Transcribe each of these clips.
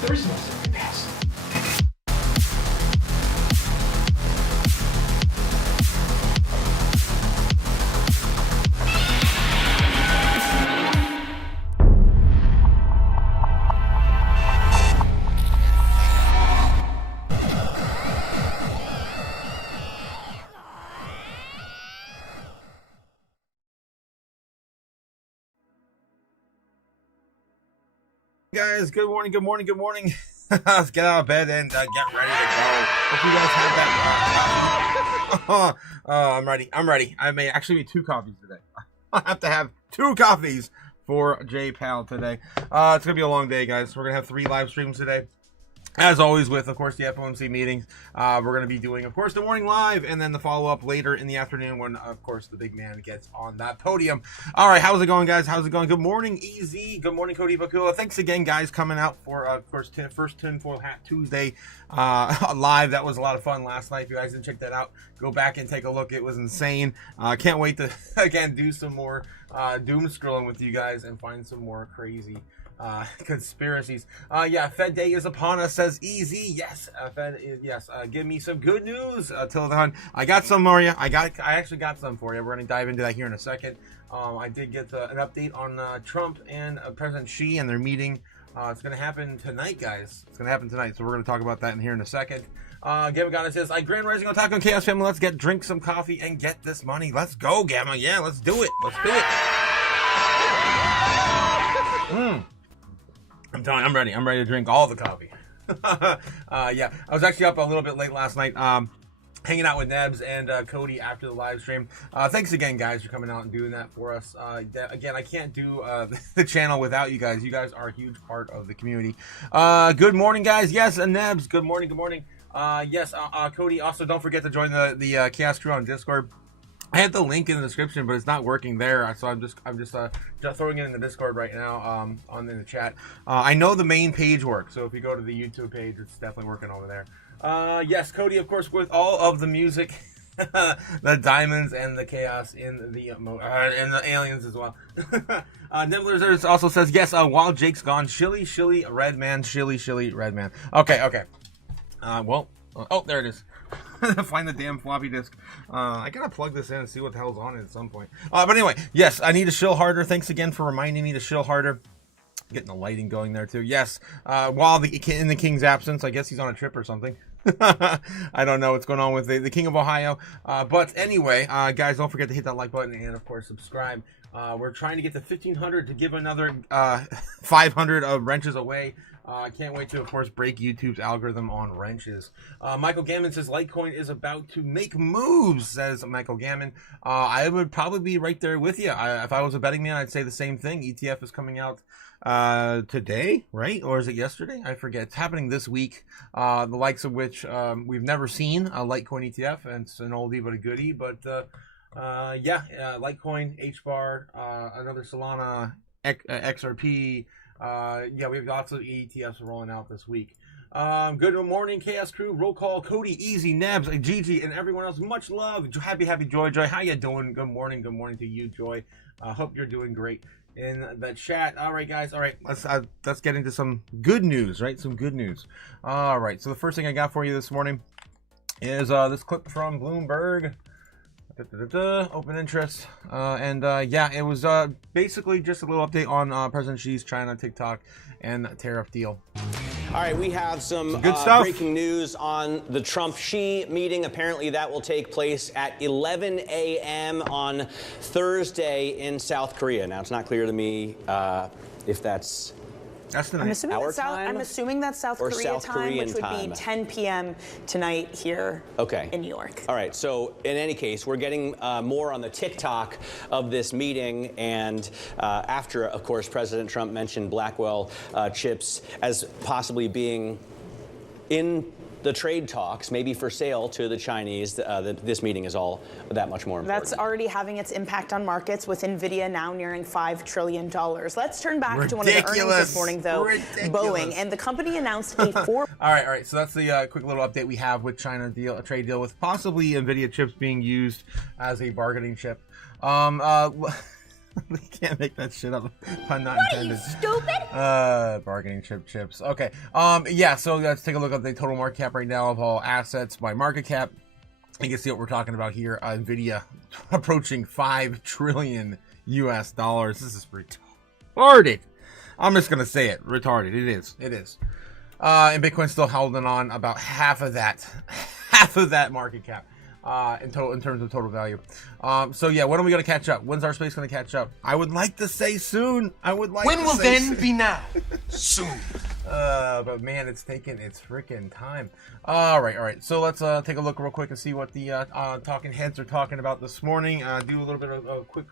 There is no second best. Guys, good morning. Let's get out of bed and get ready to go. Hope you guys had that. I'm ready. I may actually need 2 coffees today. I have to have 2 coffees for J Pal today. It's gonna be a long day, guys. We're gonna have 3 live streams today. As always, with, of course, the FOMC meetings, we're going to be doing, of course, the morning live, and then the follow-up later in the afternoon when, of course, the big man gets on that podium. All right, how's it going, guys? How's it going? Good morning, EZ. Good morning, Cody Bakula. Thanks again, guys, coming out for, of course, first Tinfoil Hat Tuesday live. That was a lot of fun last night. If you guys didn't check that out, go back and take a look. It was insane. Can't wait to, again, do some more doom scrolling with you guys and find some more crazy conspiracies. Yeah, Fed Day is upon us, says Easy. Yes, give me some good news, Till the Hun. I got some for you. I actually got some for you. We're going to dive into that here in a second. I did get an update on Trump and President Xi and their meeting. It's going to happen tonight, guys. It's going to happen tonight, so we're going to talk about that in here in a second. Gamma Goddess says, I Grand Rising Otaku and Chaos family, let's drink some coffee and get this money. Let's go, Gamma. Yeah, let's do it. I'm telling you, I'm ready. I'm ready to drink all the coffee. Yeah, I was actually up a little bit late last night, hanging out with Nebs and Cody after the live stream. Thanks again, guys, for coming out and doing that for us. Again, I can't do the channel without you guys. You guys are a huge part of the community. Good morning, guys. Yes, Nebs. Good morning. Yes, Cody. Also, don't forget to join the Chaos Crew on Discord. I had the link in the description, but it's not working there, so I'm just throwing it in the Discord right now, in the chat. I know the main page works, so if you go to the YouTube page, it's definitely working over there. Yes, Cody, of course, with all of the music, the diamonds and the chaos in the and the aliens as well. Nibbler's also says yes. While Jake's gone, shilly red man, shilly red man. Okay. Well, oh, there it is. Find the damn floppy disk. I gotta plug this in and see what the hell's on it at some point. But anyway, yes, I need to shill harder. Thanks again for reminding me to shill harder. Getting the lighting going there too. Yes, while in the king's absence, I guess he's on a trip or something. I don't know what's going on with the king of Ohio. But anyway, guys, don't forget to hit that like button and, of course, subscribe. We're trying to get to 1,500 to give another 500 of wrenches away. I can't wait to, of course, break YouTube's algorithm on wrenches. Michael Gammon says Litecoin is about to make moves, says Michael Gammon. I would probably be right there with you. If I was a betting man, I'd say the same thing. ETF is coming out today, right? Or is it yesterday? I forget. It's happening this week. The likes of which we've never seen a Litecoin ETF, and it's an oldie but a goodie. But yeah, Litecoin, HBAR, another Solana, XRP. Yeah, we have lots of ETFs rolling out this week. Good morning, Chaos Crew. Roll call. Cody, Easy, Nebs, Gigi, and everyone else. Much love. Happy Joy. How you doing? Good morning to you, Joy. Hope you're doing great in the chat. All right, guys. All right, let's get into some good news, right? Some good news. All right. So the first thing I got for you this morning is this clip from Bloomberg. Open interest, and yeah, it was basically just a little update on President Xi's China, TikTok, and tariff deal. All right, we have some good stuff. Breaking news on the Trump-Xi meeting. Apparently, that will take place at 11 a.m. on Thursday in South Korea. Now, it's not clear to me if that's tonight. I'm assuming that's South Korea time, which would be 10 p.m. tonight here in New York. All right. So in any case, we're getting more on the TikTok of this meeting. And after, of course, President Trump mentioned Blackwell chips as possibly being in the trade talks, maybe for sale to the Chinese. This meeting is all that much more important. That's already having its impact on markets, with NVIDIA now nearing $5 trillion. Let's turn back to one of the earnings this morning, though. Boeing. And the company announced a All right. So that's the quick little update we have with China a trade deal with possibly NVIDIA chips being used as a bargaining chip. They can't make that shit up. Pun not What intended. are you, stupid? Bargaining chips. Okay. Yeah, so let's take a look at the total market cap right now of all assets by market cap. You can see what we're talking about here. Nvidia approaching $5 trillion US. This is retarded. I'm just gonna say it. Retarded. It is. And Bitcoin's still holding on about half of that market cap. In terms of total value. So yeah, when are we gonna catch up? When's our space gonna catch up? I would like to say soon. When will then be now? Soon. But man, it's taking its freaking time. All right. So let's take a look real quick and see what the talking heads are talking about this morning. Do a little bit of a quick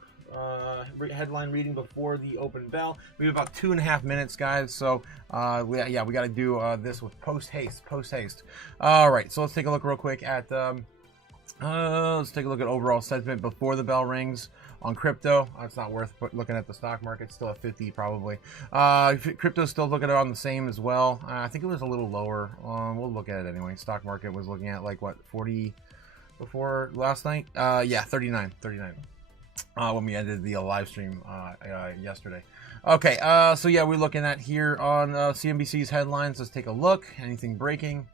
headline reading before the open bell. We have about 2.5 minutes, guys. So we got to do this with post haste. All right. So let's take a look real quick at. Let's take a look at overall sentiment before the bell rings on crypto. It's not worth looking at the stock market. Still at 50 probably. Crypto's still looking around the same as well. I think it was a little lower. We'll look at it anyway. Stock market was looking at like what, 40 before last night? Yeah, 39. When we ended the live stream yesterday. Okay, so yeah, we're looking at here on CNBC's headlines. Let's take a look. Anything breaking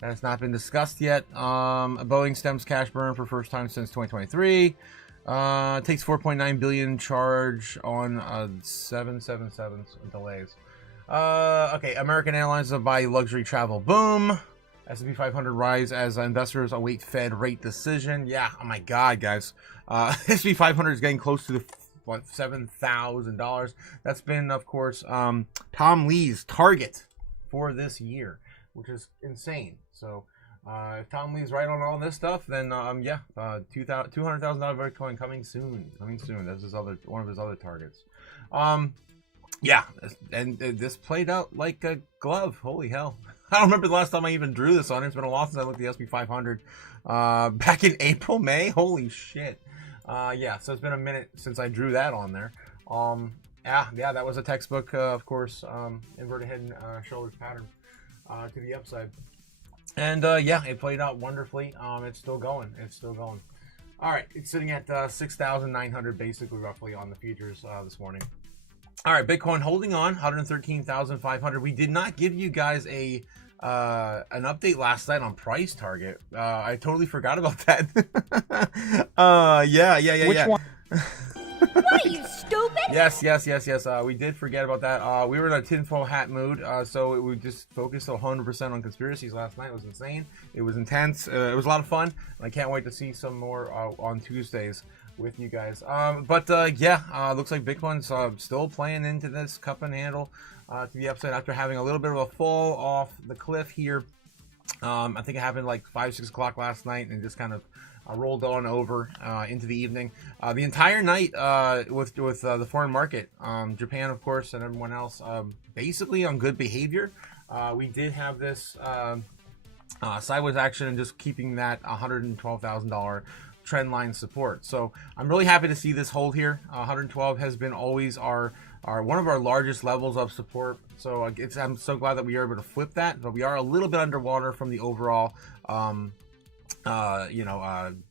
that has not been discussed yet? Boeing stems cash burn for first time since 2023. Takes 4.9 billion charge on 777 delays. Okay, American Airlines buy luxury travel boom. S&P 500 rise as investors await Fed rate decision. Yeah, oh my God, guys. S&P 500 is getting close to the $7,000. That's been, of course, Tom Lee's target for this year, which is insane. So if Tom Lee's right on all this stuff, then yeah, $200,000 Bitcoin coming soon. That's one of his other targets. Yeah, and this played out like a glove. Holy hell. I don't remember the last time I even drew this on it. It's been a while since I looked at the S&P 500 back in April, May. Holy shit. Yeah, so it's been a minute since I drew that on there. Yeah, that was a textbook, of course, inverted head and shoulders pattern to the upside. And yeah, it played out wonderfully. It's still going. All right, it's sitting at 6,900 basically roughly on the futures this morning. All right, Bitcoin holding on, 113,500. We did not give you guys an update last night on price target. I totally forgot about that. Yeah. Which one? What, you stupid? Yes. We did forget about that. We were in a tinfoil hat mood, so we just focused 100% on conspiracies last night. It was insane. It was intense. It was a lot of fun. And I can't wait to see some more on Tuesdays with you guys. Yeah, looks like Bitcoin's still playing into this cup and handle to the upside after having a little bit of a fall off the cliff here. I think it happened like 5-6 o'clock last night and just kind of rolled on over into the evening. The entire night with the foreign market, Japan, of course, and everyone else, basically on good behavior. We did have this sideways action and just keeping that $112,000 trend line support. So I'm really happy to see this hold here. 112 has been always our one of our largest levels of support. So I'm so glad that we are able to flip that, but we are a little bit underwater from the overall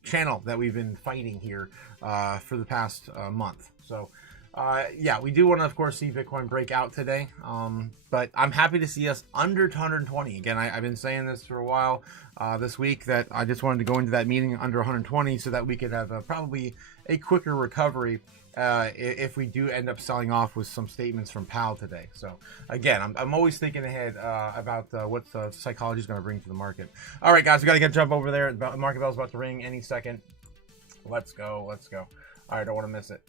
channel that we've been fighting here for the past month. So yeah, we do want to, of course, see Bitcoin break out today, but I'm happy to see us under 120. Again, I've been saying this for a while this week, that I just wanted to go into that meeting under 120 so that we could have probably a quicker recovery if we do end up selling off with some statements from POWELL today. So again, I'm always thinking ahead about what psychology is going to bring to the market. All right, guys, we got to jump over there. The market bell's about to ring any second. Let's go. All right, don't want to miss it.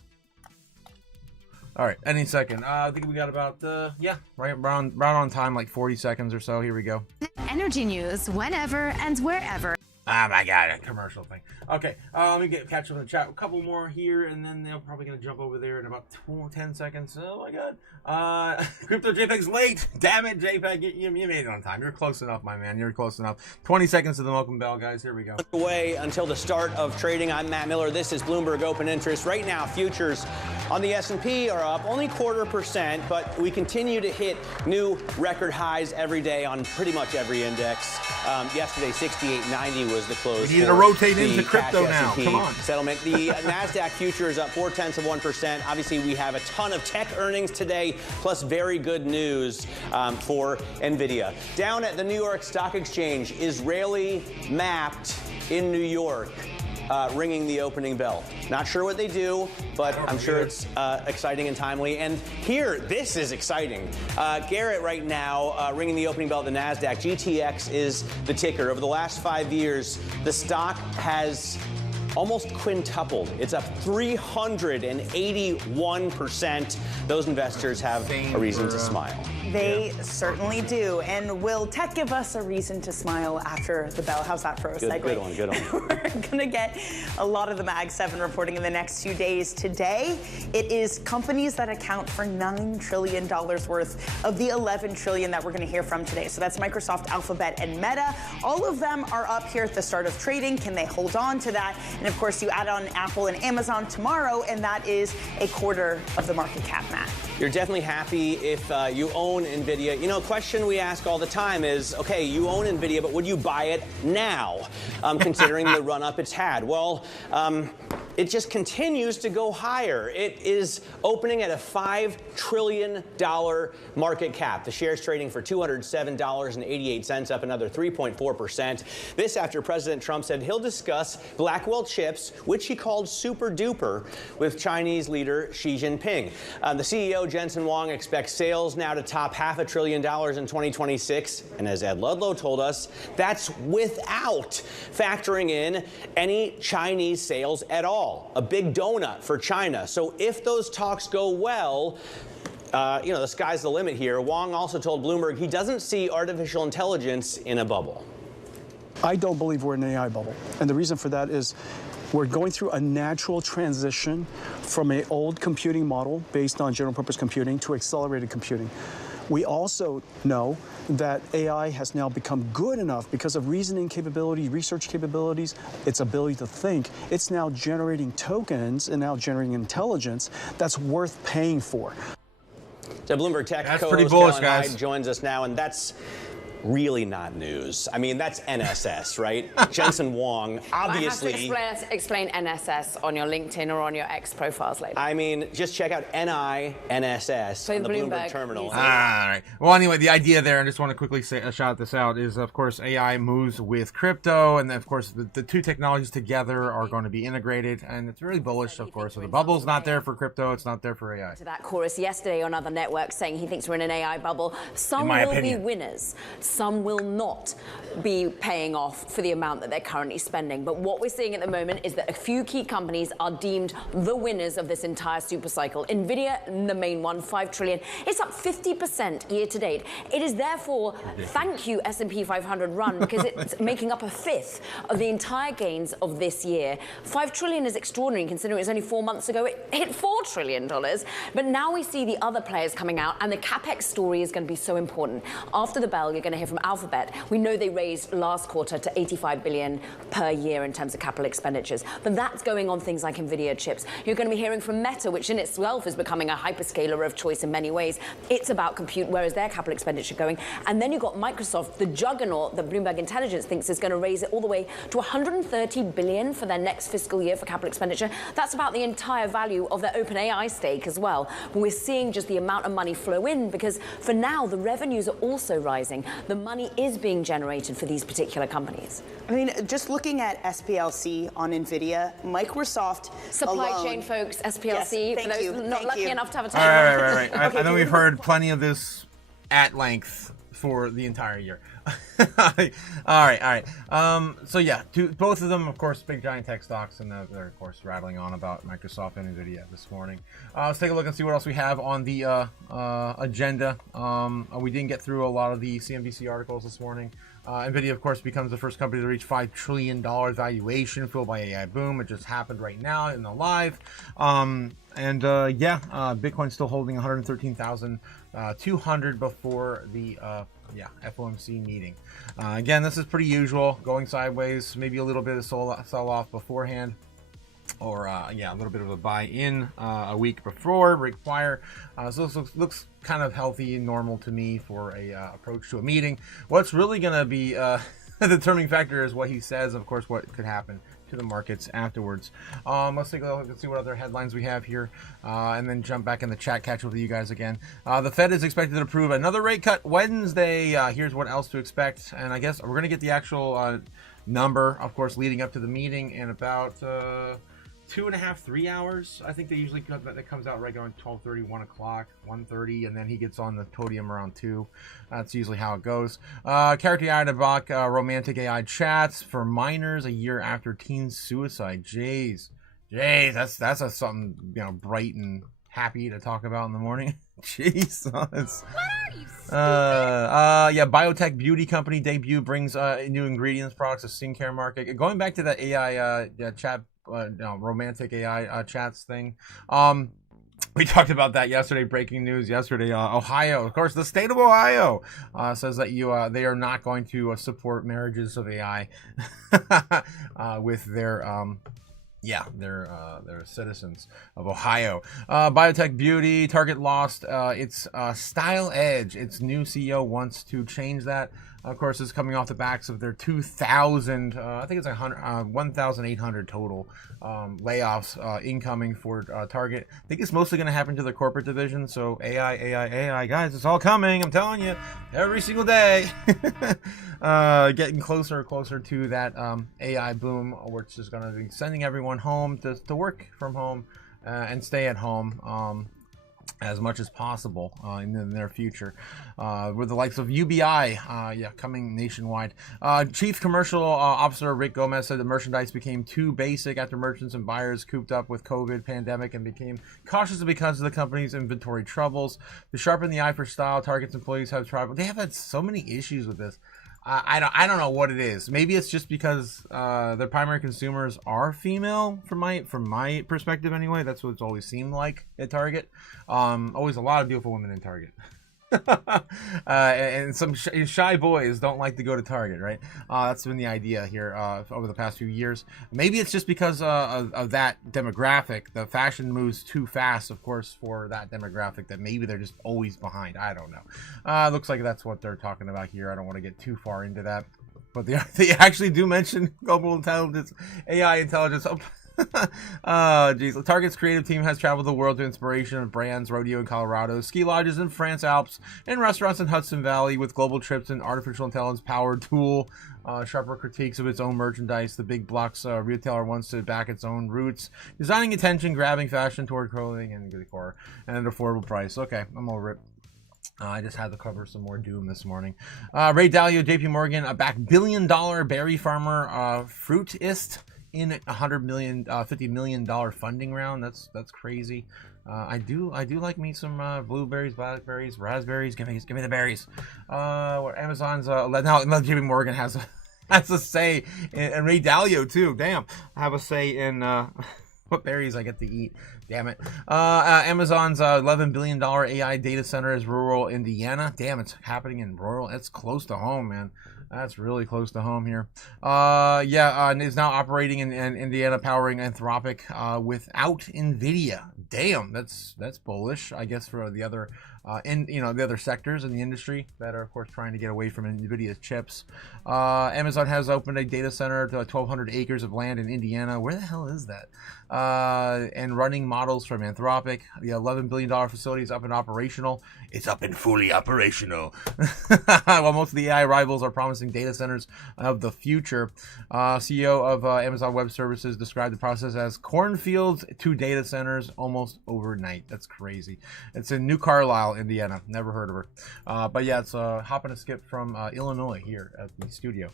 All right, any second. I think we got about right on time, like 40 seconds or so. Here we go. Energy news whenever and wherever. Oh my God, a commercial thing. Okay, let me catch up in the chat. A couple more here, and then they're probably going to jump over there in about 10 seconds. Oh my God. Crypto JPEG's late. Damn it, JPEG. You made it on time. You're close enough, my man. You're close enough. 20 seconds to the welcome bell, guys. Here we go. Away until the start of trading. I'm Matt Miller. This is Bloomberg Open Interest. Right now, futures on the S&P are up only 0.25%, but we continue to hit new record highs every day on pretty much every index. Yesterday, 68.90 was the close. We need to rotate into the crypto cash now. S&P Come on. settlement. The Nasdaq future is up 0.4%. Obviously, we have a ton of tech earnings today, plus very good news for NVIDIA. Down at the New York Stock Exchange, Israeli mapped in New York. Ringing the opening bell. Not sure what they do, but I'm sure it's exciting and timely. And here, this is exciting. Garrett right now ringing the opening bell at the NASDAQ. GTX is the ticker. Over the last 5 years, the stock has almost quintupled. It's up 381%. Those investors have a reason to smile. They certainly do. And will tech give us a reason to smile after the bell? How's that for a segue? Good one, good one. We're going to get a lot of the Mag 7 reporting in the next few days. Today, it is companies that account for $9 trillion worth of the $11 trillion that we're going to hear from today. So that's Microsoft, Alphabet, and Meta. All of them are up here at the start of trading. Can they hold on to that? And of course, you add on Apple and Amazon tomorrow, and that is a quarter of the market cap, Matt. You're definitely happy if you own NVIDIA. You know, a question we ask all the time is, okay, you own NVIDIA, but would you buy it now, considering the run-up it's had? Well, it just continues to go higher. It is opening at a $5 trillion market cap. The share's trading for $207.88, up another 3.4%. This after President Trump said he'll discuss Blackwell chips, which he called super duper, with Chinese leader Xi Jinping. The CEO, Jensen Huang, expects sales now to top $500 billion in 2026. And as Ed Ludlow told us, that's without factoring in any Chinese sales at all. A big donut for China. So if those talks go well, the sky's the limit here. Wang also told Bloomberg he doesn't see artificial intelligence in a bubble. I don't believe we're in an AI bubble. And the reason for that is we're going through a natural transition from an old computing model based on general purpose computing to accelerated computing. We also know that AI has now become good enough because of reasoning capability, research capabilities, its ability to think. It's now generating tokens and now generating intelligence that's worth paying for. So Bloomberg Tech pretty bullish, guys. Hyde joins us now, and that's really not news. I mean, that's NSS, right? Jensen Huang, obviously. I have to explain NSS on your LinkedIn or on your X profiles later. I mean, just check out NINSS on the Bloomberg terminal. All right. Well, anyway, the idea there, I just want to quickly shout this out, is, of course, AI moves with crypto, and, of course, the two technologies together are going to be integrated, and it's really bullish, of course. So the bubble's not there for crypto, it's not there for AI. To that chorus yesterday on other networks saying he thinks we're in an AI bubble. Some will be winners. Some will not be paying off for the amount that they're currently spending. But what we're seeing at the moment is that a few key companies are deemed the winners of this entire super cycle. NVIDIA, the main one, $5 trillion. It's up 50% year to date. It is therefore, thank you S&P 500 run, because it's making up a fifth of the entire gains of this year. $5 trillion is extraordinary considering it was only 4 months ago. It hit $4 trillion. But now we see the other players coming out, and the CapEx story is going to be so important. After the bell, you're going to hear from Alphabet. We know they raised last quarter to $85 billion per year in terms of capital expenditures. But that's going on things like NVIDIA chips. You're going to be hearing from Meta, which in itself is becoming a hyperscaler of choice in many ways. It's about compute, where is their capital expenditure going? And then you've got Microsoft, the juggernaut that Bloomberg Intelligence thinks is going to raise it all the way to $130 billion for their next fiscal year for capital expenditure. That's about the entire value of their OpenAI stake as well. But we're seeing just the amount of money flow in, because for now, the revenues are also rising. The money is being generated for these particular companies. I mean, just looking at SPLC on NVIDIA, Microsoft Supply alone, chain folks, SPLC, yes, for those not lucky enough to have a All time. right. I know we've heard plenty of this at length for the entire year. All right. So yeah, both of them, of course, big giant tech stocks, and they're of course rattling on about Microsoft and NVIDIA this morning. Let's take a look and see what else we have on the agenda. We didn't get through a lot of the CNBC articles this morning. NVIDIA, of course, becomes the first company to reach $5 trillion valuation, fueled by AI boom. It just happened right now in the live. Bitcoin's still holding 113,200 before the FOMC meeting. Again, this is pretty usual, going sideways, maybe a little bit of sell off beforehand. yeah, a little bit of a buy-in a week before require. So this looks kind of healthy and normal to me for a approach to a meeting. What's really going to be the determining factor is what he says, of course, what could happen to the markets afterwards. Let's take a look and see what other headlines we have here, and then jump back in the chat, catch up with you guys again. The Fed is expected to approve another rate cut Wednesday. Here's what else to expect, and I guess we're going to get the actual number, of course, leading up to the meeting in about 2.5, 3 hours. I think they usually that comes out right around 12:30, 1 o'clock, 1:30, and then he gets on the podium around 2. That's usually how it goes. Character AI debunk romantic AI chats for minors a year after teen suicide. Jeez, that's something, you know, bright and happy to talk about in the morning. Jesus. Yeah, biotech beauty company debut brings new ingredients products to skincare market. Going back to that AI chat, romantic AI chats thing. We talked about that yesterday. Breaking news yesterday. Ohio, of course, the state of Ohio says that they are not going to support marriages of AI with their they're citizens of Ohio. Biotech beauty, Target lost its style edge. Its new CEO wants to change that. Of course, it's coming off the backs of their 2,000, I think it's 1,800 total layoffs incoming for Target. I think it's mostly going to happen to the corporate division. So AI, guys, it's all coming. I'm telling you, every single day. Getting closer and closer to that AI boom, which is going to be sending everyone home to work from home and stay at home. As much as possible in the near future, with the likes of UBI, coming nationwide. Chief Commercial Officer Rick Gomez said the merchandise became too basic after merchants and buyers cooped up with COVID pandemic and became cautious because of the company's inventory troubles. To sharpen the eye for style, Target's employees have tried, but they have had so many issues with this. I don't know what it is. Maybe it's just because their primary consumers are female, from my perspective anyway. That's what it's always seemed like at Target. Always a lot of beautiful women in Target. And some shy boys don't like to go to Target, right? That's been the idea here over the past few years. Maybe it's just because of that demographic. The fashion moves too fast, of course, for that demographic, that maybe they're just always behind. I don't know. Looks like that's what they're talking about here. I don't want to get too far into that. But they actually do mention global intelligence, AI intelligence. Geez. Target's creative team has traveled the world to inspiration of brands, rodeo in Colorado, ski lodges in France Alps, and restaurants in Hudson Valley with global trips and artificial intelligence powered tool. Sharper critiques of its own merchandise. The big blocks retailer wants to back its own roots, designing attention, grabbing fashion toward clothing and decor, and an affordable price. Okay, I'm over it. I just had to cover some more doom this morning. Ray Dalio, JP Morgan, back $1 billion berry farmer fruitist in $50 million funding round. That's crazy. I do like me some blueberries, blackberries, raspberries. Give me the berries. What Amazon's now JP Morgan has a say, and Ray Dalio too. Damn, I have a say in what berries I get to eat. Damn it. Amazon's $11 billion AI data center is rural Indiana. Damn, it's happening in rural. It's close to home, man. That's really close to home here. And is now operating in Indiana, powering Anthropic without NVIDIA. Damn, that's bullish, I guess, for the other the other sectors in the industry that are, of course, trying to get away from NVIDIA's chips. Amazon has opened a data center to 1,200 acres of land in Indiana. Where the hell is that? And running models from Anthropic. The $11 billion facility is up and operational. It's up and fully operational. While most of the AI rivals are promising data centers of the future. CEO of Amazon Web Services described the process as cornfields to data centers almost overnight. That's crazy. It's in New Carlisle, Indiana. Never heard of her. But yeah, it's hop and a skip from Illinois here at the studio.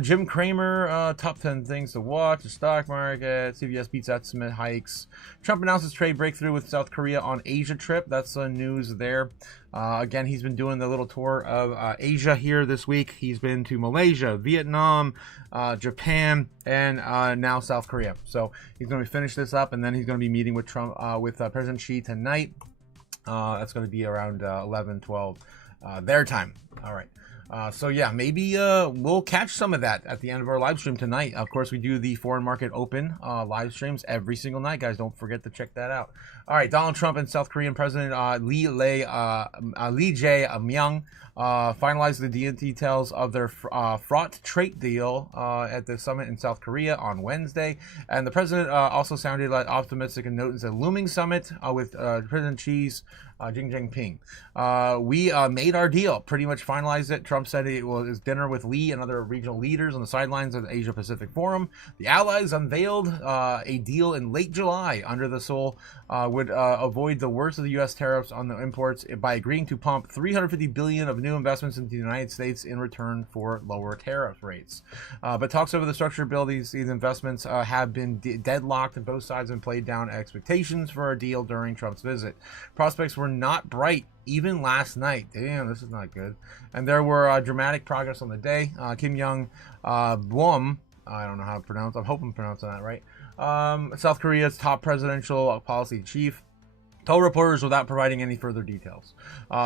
Jim Cramer, top 10 things to watch. The stock market. CVS beats estimate hikes. Trump announces trade breakthrough with South Korea on Asia trip. That's news there. Again, he's been doing the little tour of Asia here this week. He's been to Malaysia, Vietnam, Japan, and now South Korea. So he's going to finish this up, and then he's going to be meeting with Trump, with President Xi tonight. That's going to be around 11, 12 their time. All right. So yeah, maybe we'll catch some of that at the end of our live stream tonight. Of course, we do the foreign market open live streams every single night, guys. Don't forget to check that out. All right, Donald Trump and South Korean President Lee Jae-myung finalized the details of their fraught trade deal at the summit in South Korea on Wednesday. And the president also sounded like optimistic and noted a looming summit with President Xi's Xi Jinping. We made our deal, pretty much finalized it. Trump said it was his dinner with Lee and other regional leaders on the sidelines of the Asia Pacific Forum. The allies unveiled a deal in late July under the Seoul would avoid the worst of the U.S. tariffs on the imports by agreeing to pump $350 billion of new investments into the United States in return for lower tariff rates. But talks over the structure bill, these investments have been deadlocked, and both sides have played down expectations for a deal during Trump's visit. Prospects were not bright even last night. Damn, this is not good. And there were dramatic progress on the day. Kim Young-bom, I don't know how to pronounce. I'm hoping I'm pronouncing that right. South Korea's top presidential policy chief told reporters without providing any further details.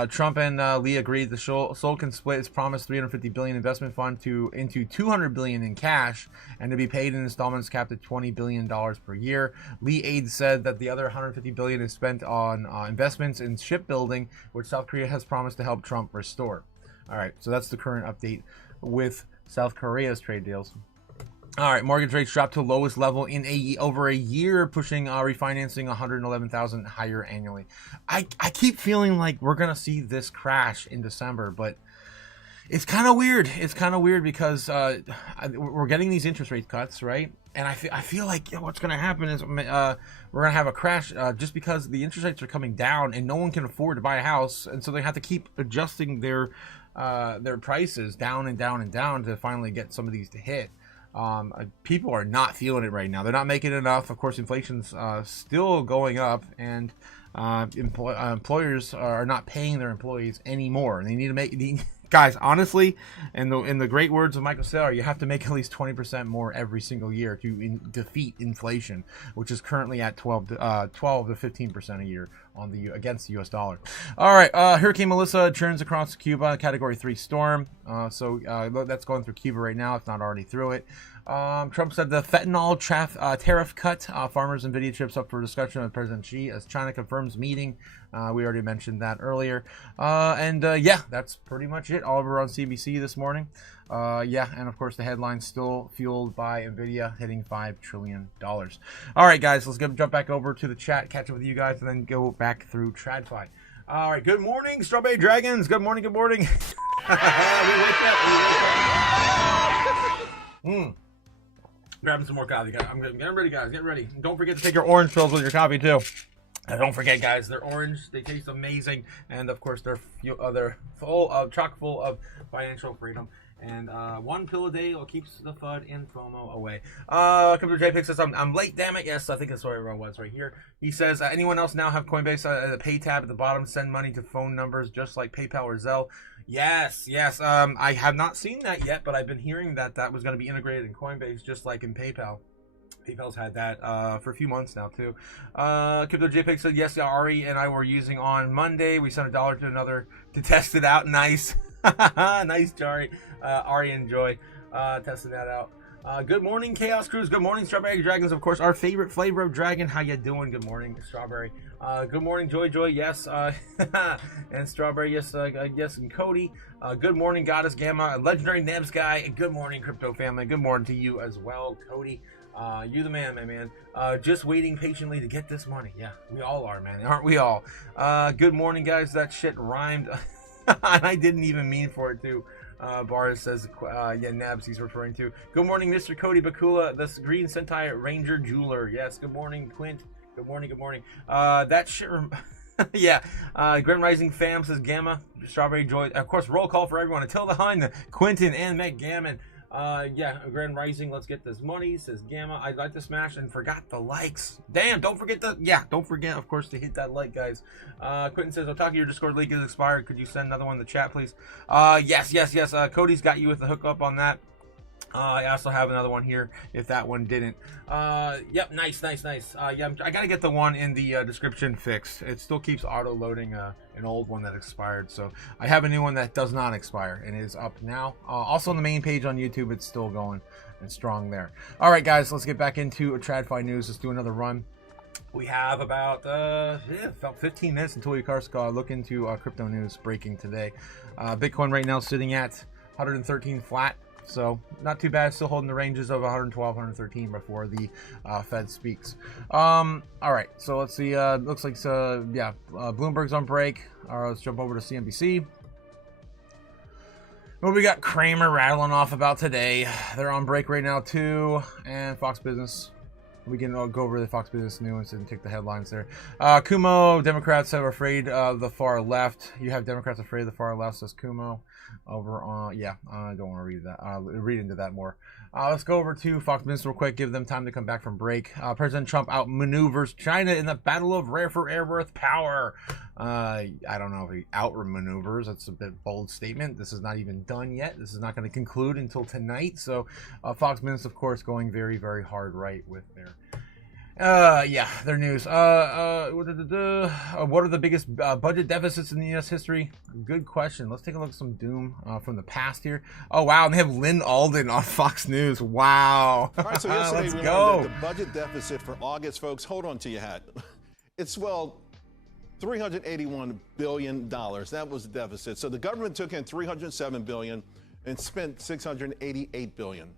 Trump and Lee agreed the Seoul can split its promised $350 billion investment fund into $200 billion in cash and to be paid in installments capped at $20 billion per year. Lee aides said that the other $150 billion is spent on investments in shipbuilding, which South Korea has promised to help Trump restore. All right, so that's the current update with South Korea's trade deals. All right, mortgage rates dropped to lowest level in over a year, pushing refinancing 111,000 higher annually. I keep feeling like we're gonna see this crash in December, but it's kind of weird. It's kind of weird because we're getting these interest rate cuts, right? And I feel like what's gonna happen is we're gonna have a crash just because the interest rates are coming down and no one can afford to buy a house, and so they have to keep adjusting their prices down and down and down to finally get some of these to hit. People are not feeling it right now. They're not making enough. Of course, inflation's still going up, and employers are not paying their employees anymore. They need to make guys. Honestly, in the great words of Michael Saylor, you have to make at least 20% more every single year to defeat inflation, which is currently at 12 to 15% a year on against the U.S. dollar. All right, Hurricane Melissa churns across Cuba, Category 3 storm. So that's going through Cuba right now, if not already through it. Trump said the fentanyl tariff cut. Farmers and Nvidia chips up for discussion with President Xi as China confirms meeting. We already mentioned that earlier. Yeah, that's pretty much it. All over on CBC this morning. Yeah, and of course the headline's still fueled by Nvidia hitting $5 trillion. All right, guys, let's jump back over to the chat, catch up with you guys, and then go back through TradFi. All right, good morning, Strawberry Dragons. Good morning, good morning. We wake up. Grabbing some more coffee. I'm getting ready, guys. Get ready. Don't forget to take your orange pills with your coffee, too. And don't forget, guys, they're orange. They taste amazing. And, of course, they're chock full of financial freedom. And one pill a day keeps the FUD and FOMO away. Crypto JPEG says, I'm late, damn it. Yes, I think that's where everyone was right here. He says, anyone else now have Coinbase at the pay tab at the bottom? Send money to phone numbers just like PayPal or Zelle. Yes. I have not seen that yet, but I've been hearing that was going to be integrated in Coinbase just like in PayPal. PayPal's had that for a few months now, too. Crypto JPEG said, yes, Ari and I were using on Monday. We sent $1 to another to test it out. Nice. Nice, Jari. Ari and Joy testing that out. Good morning, Chaos Cruise. Good morning, Strawberry Dragons. Of course, our favorite flavor of dragon. How you doing? Good morning, Strawberry. Good morning, Joy. Yes. And Strawberry. Yes. Yes. And Cody. Good morning, Goddess Gamma. Legendary Nebs guy. And good morning, Crypto family. Good morning to you as well, Cody. You the man, my man. Just waiting patiently to get this money. Yeah, we all are, man. Aren't we all? Good morning, guys. That shit rhymed. And I didn't even mean for it to. Boris says, yeah, Nabs he's referring to. Good morning, Mr. Cody Bakula, the Green Sentai Ranger Jeweler. Yes, good morning, Quint. Good morning. That shit, yeah. Grim Rising fam says Gamma, Strawberry Joy. Of course, roll call for everyone. Until the Hun, Quentin, and Meg Gammon. Yeah, Grand Rising, let's get this money, says Gamma. I'd like to smash and forgot the likes. Damn, don't forget, of course, to hit that like, guys. Quentin says, Otaku, your Discord link is expired. Could you send another one in the chat, please? Yes. Cody's got you with the hookup on that. I also have another one here if that one didn't. Yep, nice. Yeah, I gotta get the one in the description fixed. It still keeps auto-loading an old one that expired. So I have a new one that does not expire and is up now. Also on the main page on YouTube, it's still going and strong there. All right, guys, let's get back into TradFi news. Let's do another run. We have about 15 minutes until we look into crypto news breaking today. Bitcoin right now sitting at 113 flat. So not too bad, still holding the ranges of 112, 113 before the Fed speaks. All right, so let's see. Looks like Bloomberg's on break. All right, let's jump over to CNBC. What we got Kramer rattling off about today. They're on break right now too, and Fox Business. We can go over the Fox Business News and take the headlines there. Kumo, Democrats are afraid of the far left. You have Democrats afraid of the far left, says Kumo. Over on, I don't want to read that. Read into that more. Let's go over to Fox Business real quick. Give them time to come back from break. President Trump outmaneuvers China in the battle of rare earth power. I don't know if he outmaneuvers. That's a bit bold statement. This is not even done yet. This is not going to conclude until tonight. So Fox Business, of course, going very, very hard right with their their news. What are the biggest budget deficits in the U.S. history? Good question. Let's take a look at some doom from the past here. Oh, wow. And they have Lynn Alden on Fox News. Wow. All right, so yesterday Let's we go. learned that the budget deficit for August, folks, hold on to your hat. It swelled $381 billion. That was the deficit. So the government took in $307 billion and spent $688 billion.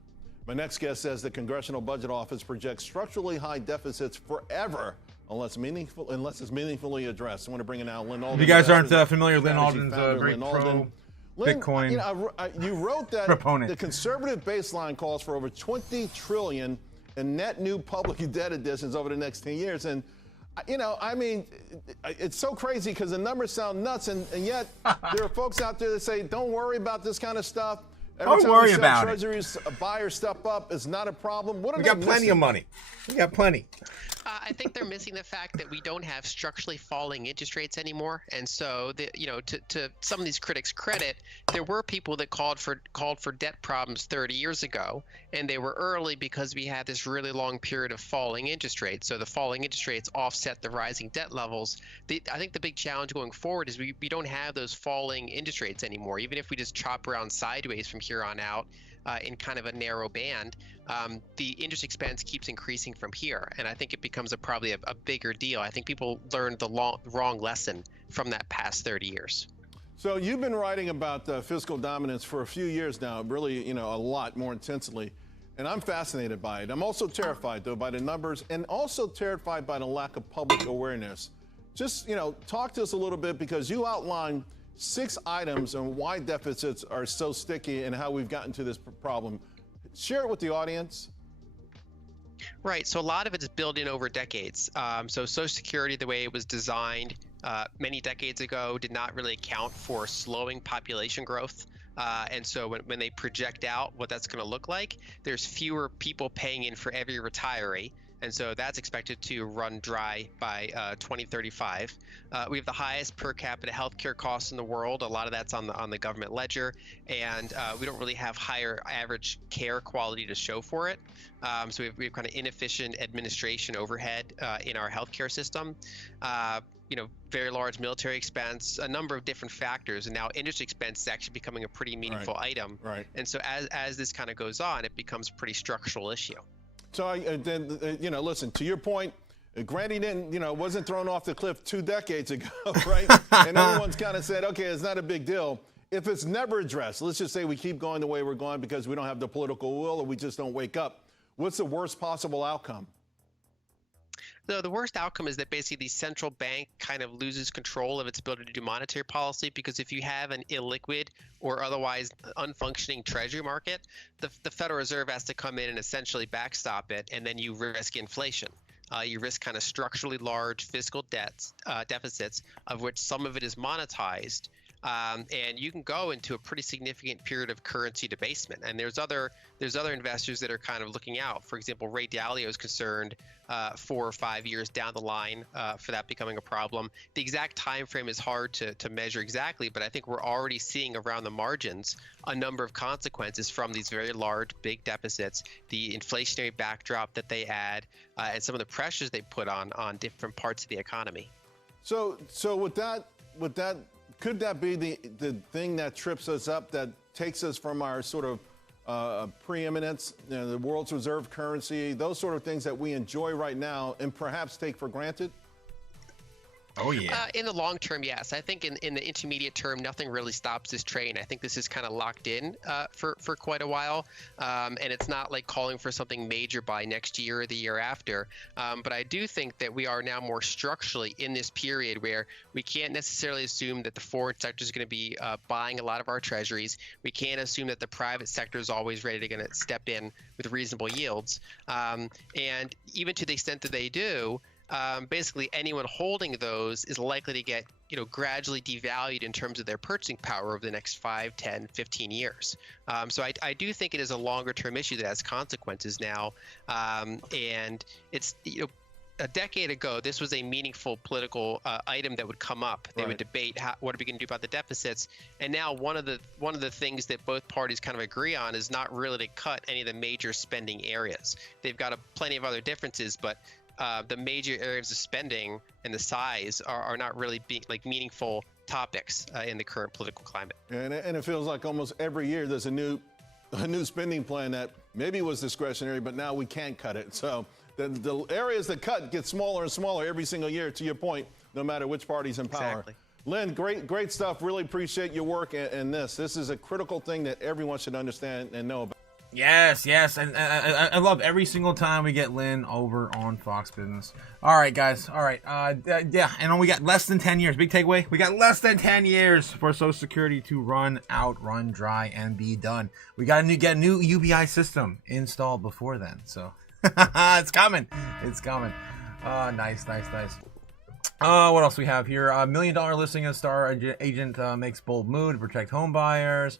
My next guest says the Congressional Budget Office projects structurally high deficits forever unless it's meaningfully addressed. I want to bring in now Lynn Alden. If you guys aren't familiar, Lynn Alden's very pro Lynn, Bitcoin. You wrote that proponent. The conservative baseline calls for over $20 trillion in net new public debt additions over the next 10 years. And it's so crazy because the numbers sound nuts, and yet there are folks out there that say, don't worry about this kind of stuff. Don't worry about it. Treasuries buy or stuff up is not a problem. We got plenty of money. We got plenty. I think they're missing the fact that we don't have structurally falling interest rates anymore, and so to some of these critics' credit, there were people that called for debt problems 30 years ago, and they were early because we had this really long period of falling interest rates. So the falling interest rates offset the rising debt levels. I think the big challenge going forward is we don't have those falling interest rates anymore. Even if we just chop around sideways from here on out in kind of a narrow band, the interest expense keeps increasing from here, and I think it becomes probably a bigger deal. I think people learned the wrong lesson from that past 30 years. So you've been writing about fiscal dominance for a few years now, really, a lot more intensely, and I'm fascinated by it. I'm also terrified, though, by the numbers, and also terrified by the lack of public awareness. Just, talk to us a little bit, because you outlined 6 items on why deficits are so sticky and how we've gotten to this problem. Share it with the audience. Right. So a lot of it is built in over decades. So Social Security, the way it was designed many decades ago, did not really account for slowing population growth. And so when they project out what that's going to look like, there's fewer people paying in for every retiree. And so that's expected to run dry by 2035. We have the highest per capita healthcare costs in the world. A lot of that's on the government ledger, and we don't really have higher average care quality to show for it. So we have kind of inefficient administration overhead in our healthcare system. Very large military expense, a number of different factors, and now interest expense is actually becoming a pretty meaningful item. Right. And so as this kind of goes on, it becomes a pretty structural issue. So listen, to your point, Granny wasn't thrown off the cliff 2 decades ago, right? And everyone's kind of said, okay, it's not a big deal. If it's never addressed, let's just say we keep going the way we're going because we don't have the political will or we just don't wake up. What's the worst possible outcome? The worst outcome is that basically the central bank kind of loses control of its ability to do monetary policy, because if you have an illiquid or otherwise unfunctioning treasury market, the Federal Reserve has to come in and essentially backstop it, and then you risk inflation. You risk kind of structurally large fiscal deficits, of which some of it is monetized. and you can go into a pretty significant period of currency debasement. And there's other investors that are kind of looking out. For example, Ray Dalio is concerned 4 or 5 years down the line for that becoming a problem. The exact time frame is hard to measure exactly, but I think we're already seeing around the margins a number of consequences from these very large, big deficits, the inflationary backdrop that they add, and some of the pressures they put on different parts of the economy. So with that, could that be the thing that trips us up, that takes us from our sort of preeminence, the world's reserve currency, those sort of things that we enjoy right now and perhaps take for granted? Oh, yeah. In the long term, yes. I think in the intermediate term, nothing really stops this train. I think this is kind of locked in for quite a while. And it's not like calling for something major by next year or the year after. But I do think that we are now more structurally in this period where we can't necessarily assume that the foreign sector is going to be buying a lot of our treasuries. We can't assume that the private sector is always ready to going to step in with reasonable yields. And even to the extent that they do, basically anyone holding those is likely to get gradually devalued in terms of their purchasing power over the next 5, 10, 15 years. So I do think it is a longer term issue that has consequences now. And it's, a decade ago, this was a meaningful political item that would come up. They would debate what are we going to do about the deficits. And now one of the things that both parties kind of agree on is not really to cut any of the major spending areas. They've got plenty of other differences, but the major areas of spending and the size are not really being meaningful topics in the current political climate. And it feels like almost every year there's a new spending plan that maybe was discretionary, but now we can't cut it. So the areas that cut get smaller and smaller every single year, to your point, no matter which party's in power. Exactly. Lynn, great stuff. Really appreciate your work in this. This is a critical thing that everyone should understand and know about. Yes, and I love every single time we get Lynn over on Fox Business. All right, guys. All right. Yeah, and we got less than 10 years. Big takeaway. We got less than 10 years for Social Security to run dry, and be done. We got to get a new UBI system installed before then. So it's coming. It's coming. Nice. What else we have here? $1 million listing of Star Agent makes bold move to protect home buyers.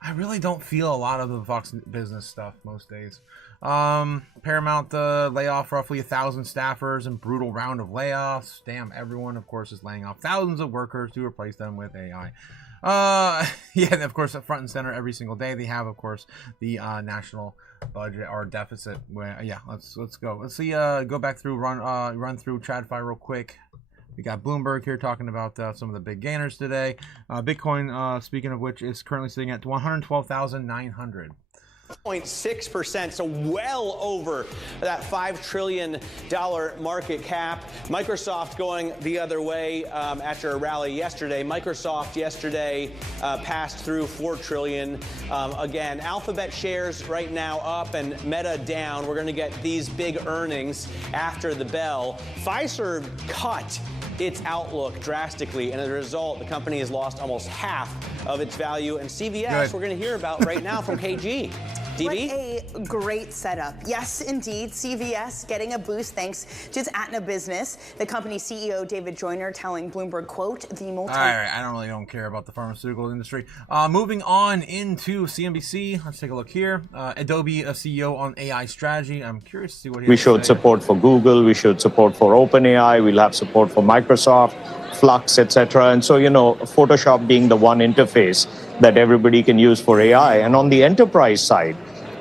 I really don't feel a lot of the Fox Business stuff most days. Paramount layoff roughly 1,000 staffers in brutal round of layoffs. Damn, everyone, of course, is laying off thousands of workers to replace them with AI. Yeah, and of course, front and center every single day they have, of course, the national budget or deficit. Yeah, let's go. Let's see. Go back through run through TradFi real quick. We got Bloomberg here talking about some of the big gainers today. Bitcoin, speaking of which, is currently sitting at 112,900. 0.6%, so well over that $5 trillion market cap. Microsoft going the other way after a rally yesterday. Microsoft yesterday passed through $4 trillion. Again, Alphabet shares right now up and Meta down. We're going to get these big earnings after the bell. Pfizer cut its outlook drastically, and as a result, the company has lost almost half of its value. And CVS, we're going to hear about right now from KG. DB? What a great setup. Yes, indeed. CVS getting a boost thanks to its Aetna business. The company's CEO, David Joyner, telling Bloomberg, quote, the multi... All right, I don't care about the pharmaceutical industry. Moving on into CNBC. Let's take a look here. Adobe, a CEO on AI strategy. I'm curious to see what he has to say. We showed support for Google. We showed support for OpenAI. We'll have support for Microsoft, Flux, etc. And so, Photoshop being the one interface that everybody can use for AI. And on the enterprise side,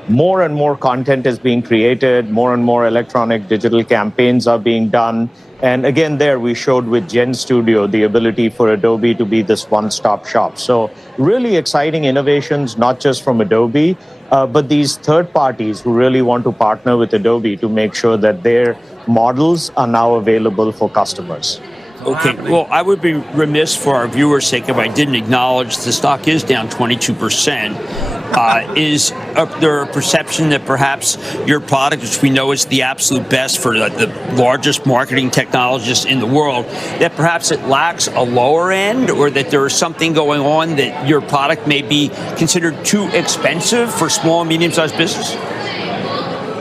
more and more content is being created, more and more electronic digital campaigns are being done. And again, there we showed with Gen Studio the ability for Adobe to be this one-stop shop. So really exciting innovations, not just from Adobe, but these third parties who really want to partner with Adobe to make sure that their models are now available for customers. Okay, well, I would be remiss for our viewers' sake if I didn't acknowledge the stock is down 22%. Is there a perception that perhaps your product, which we know is the absolute best for the largest marketing technologists in the world, that perhaps it lacks a lower end, or that there is something going on that your product may be considered too expensive for small and medium-sized business?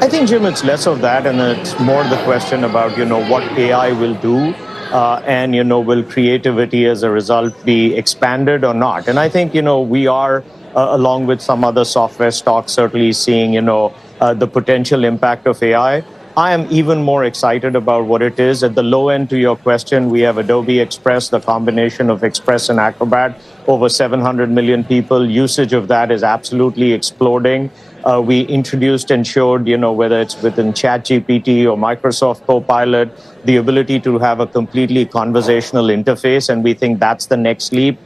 I think, Jim, it's less of that, and it's more the question about, what AI will do And, will creativity as a result be expanded or not? And I think, we are, along with some other software stocks, certainly seeing, the potential impact of AI. I am even more excited about what it is. At the low end to your question, we have Adobe Express, the combination of Express and Acrobat, over 700 million people. Usage of that is absolutely exploding. We introduced and showed, whether it's within ChatGPT or Microsoft Copilot, the ability to have a completely conversational interface. And we think that's the next leap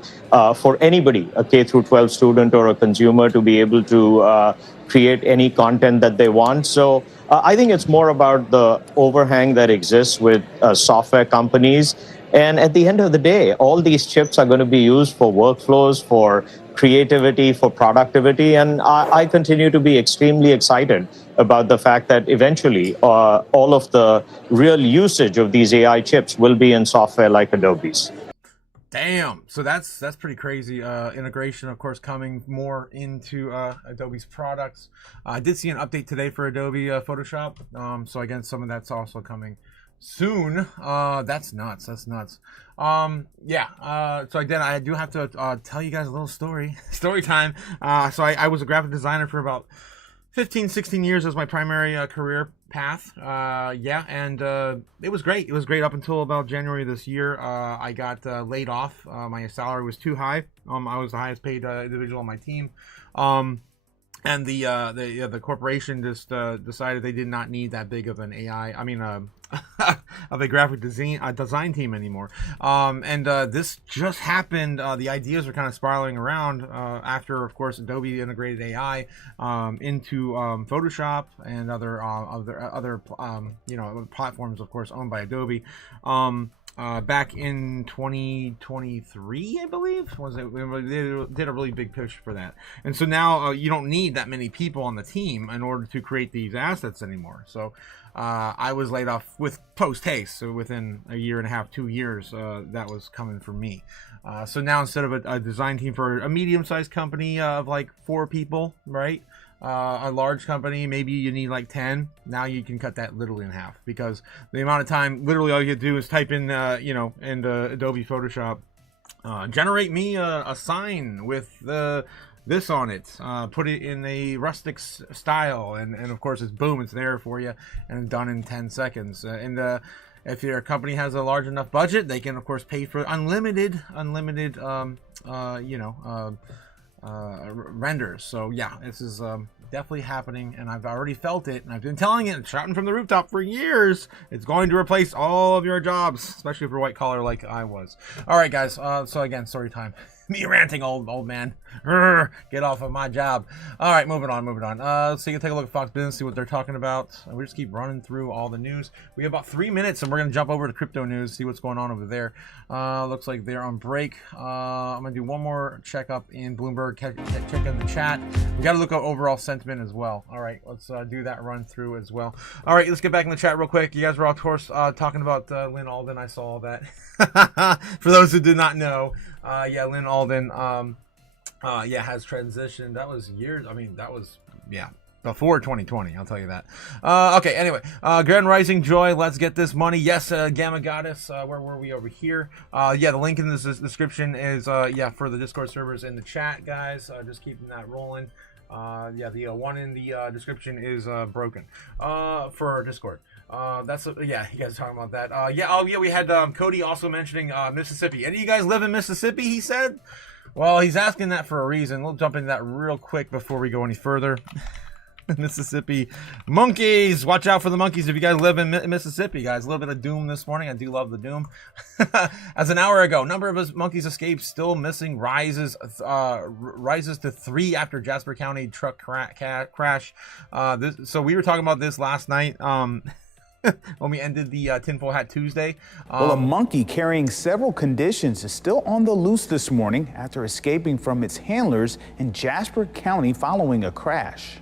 for anybody, a K through 12 student or a consumer, to be able to create any content that they want. So I think it's more about the overhang that exists with software companies. And at the end of the day, all these chips are going to be used for workflows, for creativity, for productivity. And I continue to be extremely excited about the fact that eventually all of the real usage of these AI chips will be in software like Adobe's. Damn. So that's pretty crazy. Integration, of course, coming more into Adobe's products. I did see an update today for Adobe Photoshop. So again, some of that's also coming soon. That's nuts. That's nuts. So again, I do have to tell you guys a little story time. So I was a graphic designer for about 15, 16 years as my primary career path. And it was great. It was great up until about January this year. I got laid off. My salary was too high. I was the highest paid individual on my team. And the corporation just decided they did not need that big of an of a graphic design team anymore. This just happened. The ideas are kind of spiraling around after, of course, Adobe integrated AI into Photoshop and other platforms, of course, owned by Adobe. Back in 2023, I believe, they did a really big push for that. And so now you don't need that many people on the team in order to create these assets anymore. So I was laid off with post haste. So within a year and a half, 2 years, that was coming from me. So now instead of a design team for a medium-sized company of like 4 people, right? A large company, maybe you need like 10. Now you can cut that literally in half, because the amount of time, literally all you do is type in, in Adobe Photoshop, generate me a sign with this on it, put it in a rustic style, and of course it's boom, it's there for you, and done in 10 seconds. If your company has a large enough budget, they can of course pay for unlimited renders. So yeah, this is definitely happening, and I've already felt it, and I've been telling it and shouting from the rooftop for years. It's going to replace all of your jobs, especially if you're white collar like I was. All right, guys. So again, story time. Me ranting, old man. Get off of my job. All right, moving on. Let's take a look at Fox Business, see what they're talking about. We just keep running through all the news. We have about 3 minutes, and we're gonna jump over to crypto news, see what's going on over there. Looks like they're on break. I'm gonna do one more checkup in Bloomberg. Check in the chat. We got to look at overall sentiment as well. All right, let's do that run through as well. All right, let's get back in the chat real quick. You guys were, of course, talking about Lynn Alden. I saw all that. For those who did not know, Lynn Alden, has transitioned. That was years. I mean, that was, before 2020. I'll tell you that. Okay, anyway, Grand Rising Joy, let's get this money. Yes, Gamma Goddess, where were we over here? The link in this description is, for the Discord servers in the chat, guys. Just keeping that rolling. The one in the description is broken for Discord. You guys are talking about that. We had Cody also mentioning Mississippi. Any of you guys live in Mississippi, he said? Well, he's asking that for a reason. We'll jump into that real quick before we go any further. Mississippi monkeys, watch out for the monkeys if you guys live in Mississippi, guys. A little bit of doom this morning. I do love the doom. As an hour ago, number of monkeys escaped still missing rises to 3 after Jasper County truck crash. So we were talking about this last night when we ended the Tinfoil Hat Tuesday. A monkey carrying several conditions is still on the loose this morning after escaping from its handlers in Jasper County following a crash.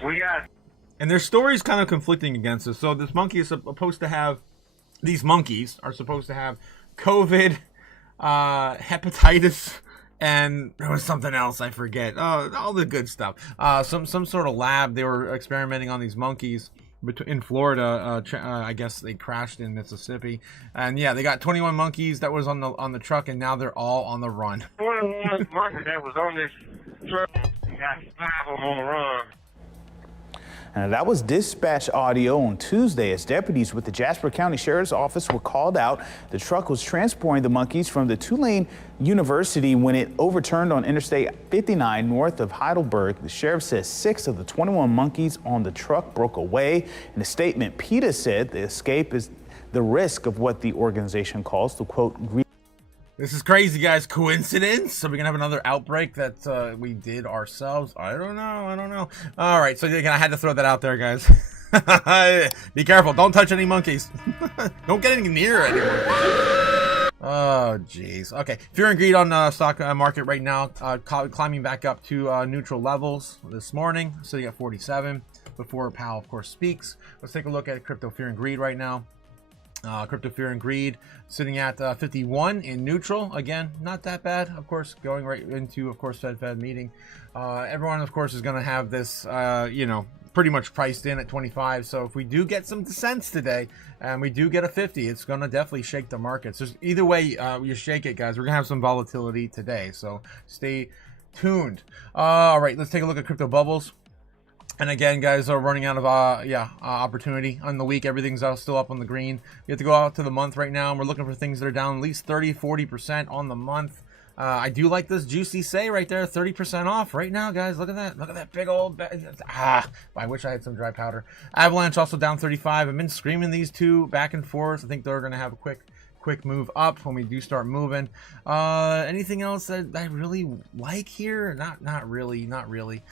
And their stories kind of conflicting against us. So this monkey is supposed to have, these monkeys are supposed to have COVID, hepatitis, and there was something else I forget. All the good stuff. Some sort of lab. They were experimenting on these monkeys. in Florida. I guess they crashed in Mississippi, and yeah, they got 21 monkeys that was on the truck, and now they're all on the run. 21 monkeys that was on this truck got 5 of them on the run. And that was dispatch audio on Tuesday as deputies with the Jasper County Sheriff's Office were called out. The truck was transporting the monkeys from the Tulane University when it overturned on Interstate 59 north of Heidelberg. The sheriff says 6 of the 21 monkeys on the truck broke away. In a statement, PETA said the escape is the risk of what the organization calls the, quote, This is crazy, guys. Coincidence? So we're gonna have another outbreak that we did ourselves? I don't know. All right, so again, I had to throw that out there, guys. Be careful. Don't touch any monkeys. Don't get any near any monkeys. Oh, jeez. Okay, fear and greed on the stock market right now, climbing back up to neutral levels this morning, sitting at 47 before Powell, of course, speaks. Let's take a look at crypto fear and greed right now. Crypto fear and greed sitting at 51 in neutral. Again, not that bad. Of course, going right into, of course, Fed meeting. Everyone, of course, is going to have this, pretty much priced in at 25. So if we do get some dissents today and we do get a 50, it's going to definitely shake the markets. Just either way you shake it, guys, we're going to have some volatility today. So stay tuned. All right, let's take a look at crypto bubbles. And again, guys, are running out of opportunity on the week. Everything's still up on the green. We have to go out to the month right now, and we're looking for things that are down at least 30-40% on the month. I do like this juicy say right there, 30% off right now, guys. Look at that. Look at that big old I wish I had some dry powder. Avalanche also down 35. I've been screaming these two back and forth. I think they're going to have a quick move up when we do start moving. Anything else that I really like here? Not really.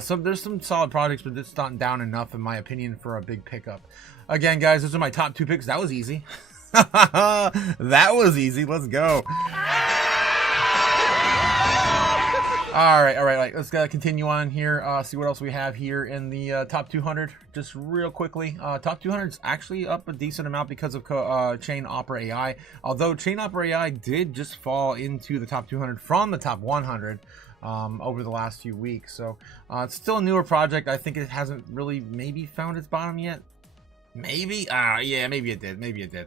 So there's some solid projects, but it's not down enough in my opinion for a big pickup. Again, guys, those are my top 2 picks. That was easy. That was easy. Let's go. All right. Let's continue on here. See what else we have here in the top 200. Just real quickly, top 200 is actually up a decent amount because of Chain Opera AI. Although Chain Opera AI did just fall into the top 200 from the top 100 over the last few weeks. So it's still a newer project. I think it hasn't really maybe found its bottom yet. Maybe. Yeah, maybe it did.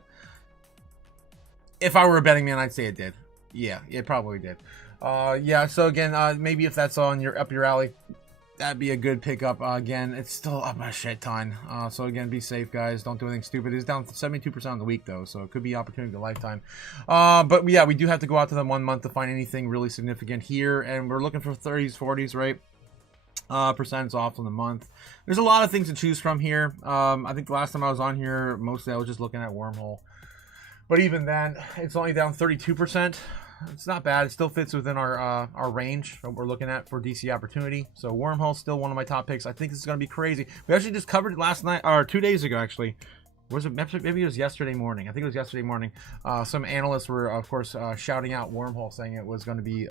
If I were a betting man, I'd say it did. Yeah, it probably did. Yeah, so again, maybe if that's up your alley, that'd be a good pickup. Again, it's still up a shit ton. So again, be safe, guys. Don't do anything stupid. It's down 72% on the week, though, so it could be opportunity of a lifetime. But yeah, we do have to go out to the 1 month to find anything really significant here, and we're looking for 30s, 40s, right? Percents off on the month. There's a lot of things to choose from here. I think the last time I was on here, mostly I was just looking at Wormhole. But even then, it's only down 32%. It's not bad. It still fits within our range that we're looking at for DC opportunity. So Wormhole's still one of my top picks. I think this is going to be crazy. We actually just covered it last night, or 2 days ago, actually. Was it? Maybe it was yesterday morning. I think it was yesterday morning. Some analysts were, of course, shouting out Wormhole, saying it was going to be,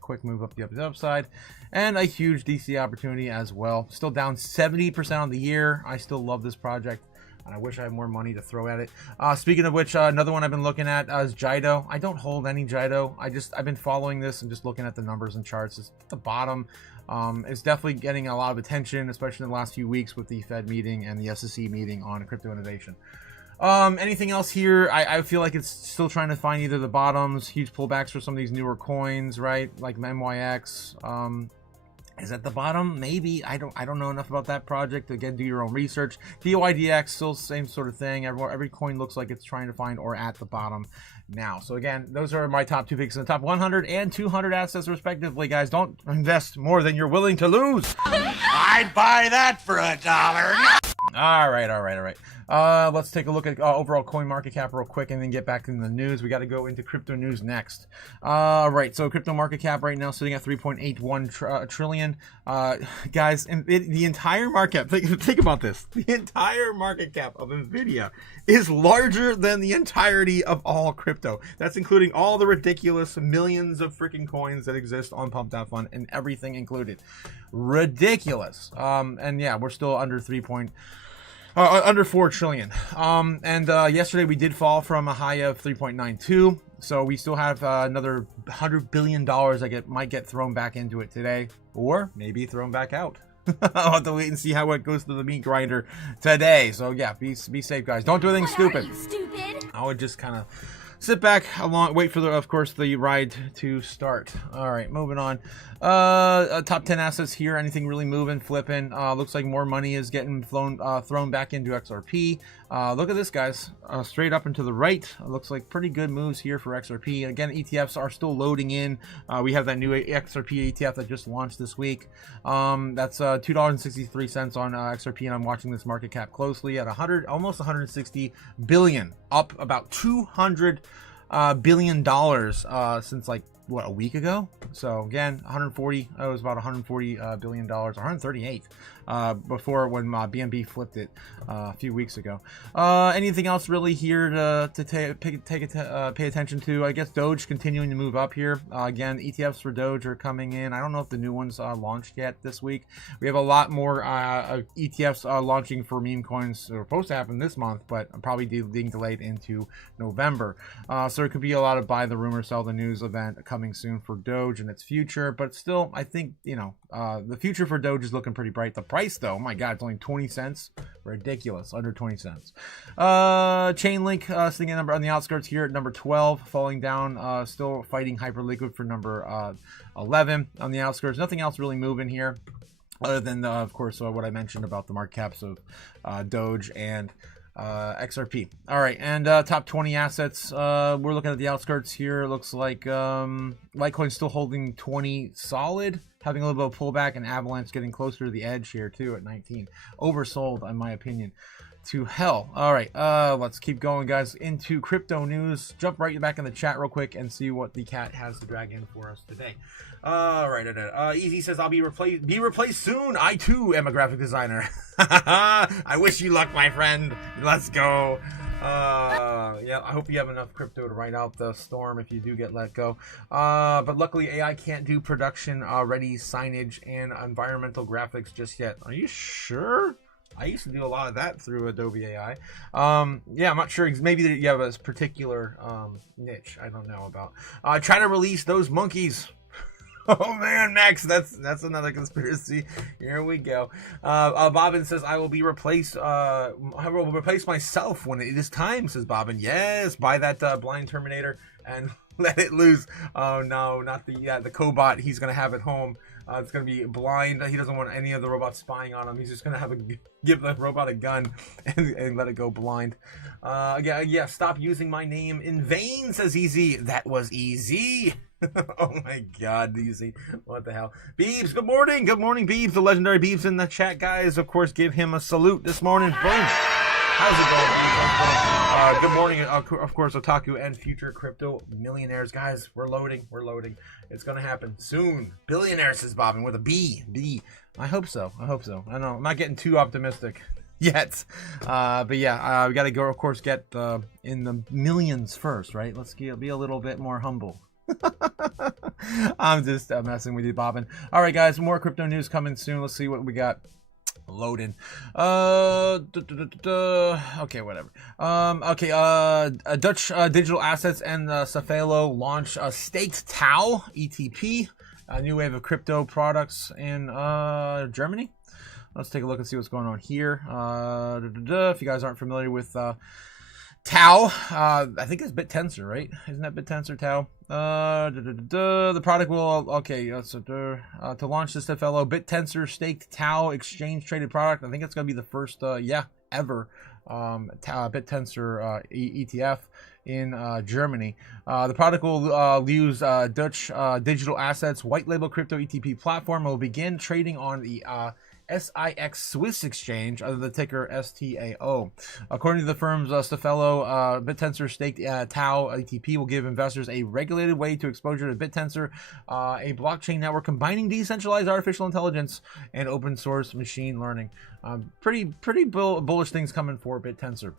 quick move up the upside, and a huge DC opportunity as well. Still down 70% on the year. I still love this project, and I wish I had more money to throw at it. Speaking of which, another one I've been looking at is Jido. I don't hold any Jido. I've been following this and just looking at the numbers and charts. It's at the bottom. It's definitely getting a lot of attention, especially in the last few weeks with the Fed meeting and the SEC meeting on crypto innovation. Anything else here? I feel like it's still trying to find either the bottoms, huge pullbacks for some of these newer coins, right? Like MYX. Is at the bottom? Maybe. I don't know enough about that project. Again, do your own research. DOIDX, still same sort of thing. Every coin looks like it's trying to find or at the bottom now. So again, those are my top 2 picks in the top 100 and 200 assets respectively, guys. Don't invest more than you're willing to lose. I'd buy that for $1. All right. Let's take a look at overall coin market cap real quick and then get back into the news. We got to go into crypto news next. Right, so crypto market cap right now sitting at 3.81 trillion. Guys, and the entire market cap, think about this. The entire market cap of NVIDIA is larger than the entirety of all crypto. That's including all the ridiculous millions of freaking coins that exist on Pump.Fun and everything included. Ridiculous. And yeah, we're still under under 4 trillion. Yesterday we did fall from a high of 3.92. So we still have another $100 billion that might get thrown back into it today, or maybe thrown back out. I'll have to wait and see how it goes to the meat grinder today. So yeah, be safe, guys. Don't do anything stupid. I would just kind of sit back wait for of course the ride to start. All right, moving on. Top 10 assets here. Anything really moving, flipping? Looks like more money is getting thrown back into XRP. Look at this, guys. Straight up and to the right. Looks like pretty good moves here for XRP. Again, ETFs are still loading in. We have that new XRP ETF that just launched this week. That's $2.63 on XRP, and I'm watching this market cap closely at almost 160 billion, up about $200 billion since like what, a week ago. So again, 140, it was about 140 billion dollars, 138 before when BNB flipped it a few weeks ago. Anything else really here to pay attention to? I guess Doge continuing to move up here. Again, ETFs for Doge are coming in. I don't know if the new ones launched yet this week. We have a lot more ETFs launching for meme coins. They're supposed to happen this month, but probably being delayed into November. So it could be a lot of buy the rumor, sell the news event coming soon for Doge and its future. But still, I think, you know, the future for Doge is looking pretty bright. The price, though, oh my God, it's only 20 cents. Ridiculous, under 20 cents. Chainlink sitting on the outskirts here at number 12, falling down, still fighting Hyperliquid for number 11 on the outskirts. Nothing else really moving here, other than, of course, what I mentioned about the market caps of Doge and XRP. All right, and top 20 assets. We're looking at the outskirts here. It looks like Litecoin's still holding 20 solid, having a little bit of pullback, and Avalanche getting closer to the edge here too at 19. Oversold, in my opinion, to hell. All right, let's keep going, guys, into crypto news. Jump right back in the chat real quick and see what the cat has to drag in for us today. All right, Easy says, I'll be replaced soon. I too am a graphic designer. I wish you luck, my friend. Let's go. Yeah, I hope you have enough crypto to ride out the storm if you do get let go. But luckily, AI can't do production ready signage and environmental graphics just yet. Are you sure? I used to do a lot of that through Adobe AI. Yeah, I'm not sure. Maybe you have a particular niche I don't know about. Try to release those monkeys. Oh man, Max, that's another conspiracy. Here we go. Bobbin says, I will replace myself when it is time, says Bobbin. Yes, buy that blind Terminator and let it loose. Oh no, not the cobot he's gonna have at home. It's gonna be blind. He doesn't want any of the robots spying on him. He's just gonna give the robot a gun and let it go blind. Yeah. Stop using my name in vain, says Easy. That was easy. Oh my God, Easy. What the hell? Beebs, good morning. Good morning, Beebs. The legendary Beebs in the chat, guys. Of course, give him a salute this morning. Boom. How's it going, Beebs? Good morning, of course, Otaku and future crypto millionaires. Guys, we're loading. It's going to happen soon. Billionaire, says Bobbin, with a B. I hope so. I know. I'm not getting too optimistic yet. But yeah, we got to go, of course, get in the millions first, right? Let's be a little bit more humble. I'm just messing with you, Bobbin. All right, guys, more crypto news coming soon. Let's see what we got. Loading. Okay, whatever. Dutch digital assets and Cefalo launch a staked TAO ETP, a new wave of crypto products in Germany. Let's take a look and see what's going on here. If you guys aren't familiar with TAO, I think it's BitTensor, right? Isn't that BitTensor TAO? The product will to launch this fellow BitTensor staked TAO exchange traded product. I think it's going to be the first ever BitTensor ETF in Germany. The product will use Dutch digital assets white label crypto ETP platform. It will begin trading on the SIX Swiss exchange under the ticker STAO. According to the firm's Cefalo, BitTensor staked TAO ETP will give investors a regulated way to exposure to BitTensor, a blockchain network combining decentralized artificial intelligence and open source machine learning. Pretty bullish things coming for BitTensor.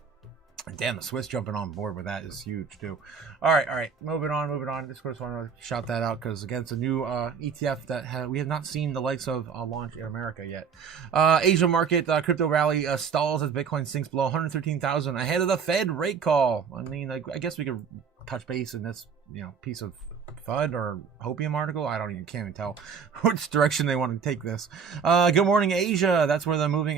Damn, the Swiss jumping on board with that is huge too. All right. Moving on. Just want to shout that out because again, it's a new ETF that we have not seen the likes of launch in America yet. Asia market crypto rally stalls as Bitcoin sinks below 113,000 ahead of the Fed rate call. I mean, I guess we could touch base in this piece of FUD or Hopium article. Can't even tell which direction they want to take this. Good morning, Asia. That's where they're moving.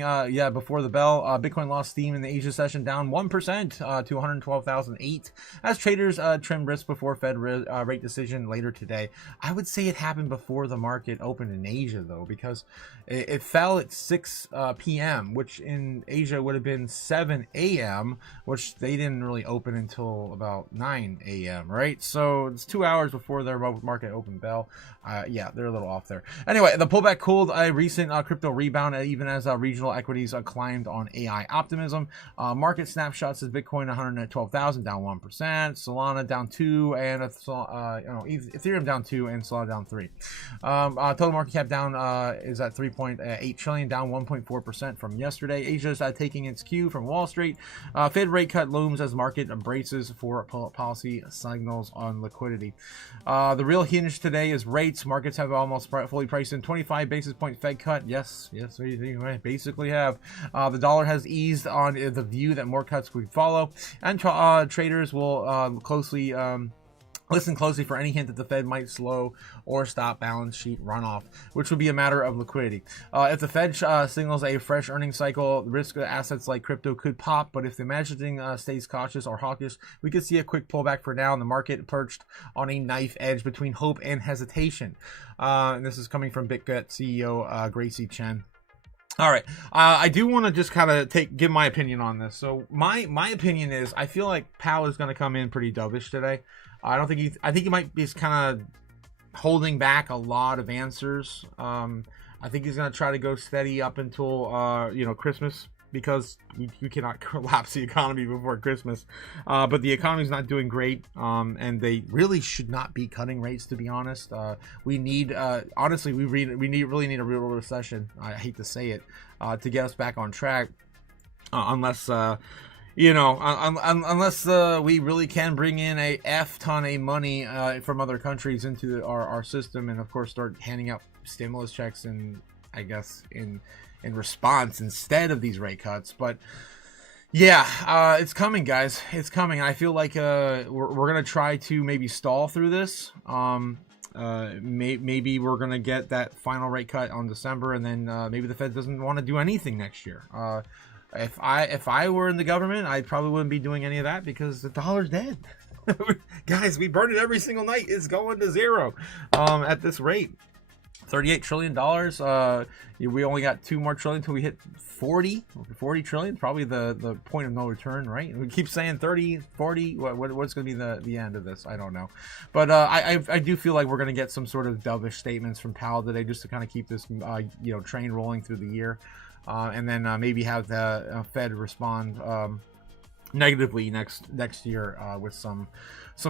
Before the bell, Bitcoin lost steam in the Asia session, down 1% to 112,008 as traders trimmed risk before Fed rate decision later today. I would say it happened before the market opened in Asia, though, because it fell at 6 p.m., which in Asia would have been 7 a.m., which they didn't really open until about 9 a.m., right? So it's 2 hours before their market open bell. They're a little off there. Anyway, the pullback cooled a recent crypto rebound, even as regional equities climbed on AI optimism. Market snapshot says Bitcoin 112,000, down 1%, Solana down 2, and Ethereum down 2, and Solana down 3. Total market cap down is at 3.8 trillion, down 1.4% from yesterday. Asia's taking its cue from Wall Street. Fed rate cut looms as market braces for policy signals on liquidity. The real hinge today is rates. Markets have almost fully priced in 25 basis point Fed cut. Yes, we basically have. The dollar has eased on the view that more cuts could follow, and traders will listen closely for any hint that the Fed might slow or stop balance sheet runoff, which would be a matter of liquidity. If the Fed signals a fresh earnings cycle, risk assets like crypto could pop, but if the messaging stays cautious or hawkish, we could see a quick pullback for now, and the market perched on a knife edge between hope and hesitation. And this is coming from BitGet CEO Gracie Chen. All right, I do want to just kind of give my opinion on this. So my opinion is I feel like Powell is going to come in pretty dovish today. I think he might be kind of holding back a lot of answers. I think he's going to try to go steady up until Christmas, because you cannot collapse the economy before Christmas. But the economy's not doing great, and they really should not be cutting rates, to be honest. We need, honestly, we really need a real recession. I hate to say it, to get us back on track, unless we really can bring in a ton of money from other countries into our system, and of course start handing out stimulus checks and I guess in response instead of these rate cuts. But yeah, it's coming, guys. It's coming. I feel like we're gonna try to maybe stall through this. Maybe we're gonna get that final rate cut on December, and then maybe the Fed doesn't want to do anything next year. If I were in the government, I probably wouldn't be doing any of that, because the dollar's dead. Guys, we burn it every single night. It's going to zero at this rate. $38 trillion. We only got 2 more trillion until we hit 40 trillion. Probably the point of no return, right? We keep saying 30, 40. What's going to be the end of this? I don't know. But I do feel like we're going to get some sort of dovish statements from Powell today, just to kind of keep this train rolling through the year. And then maybe have the Fed respond negatively next year with some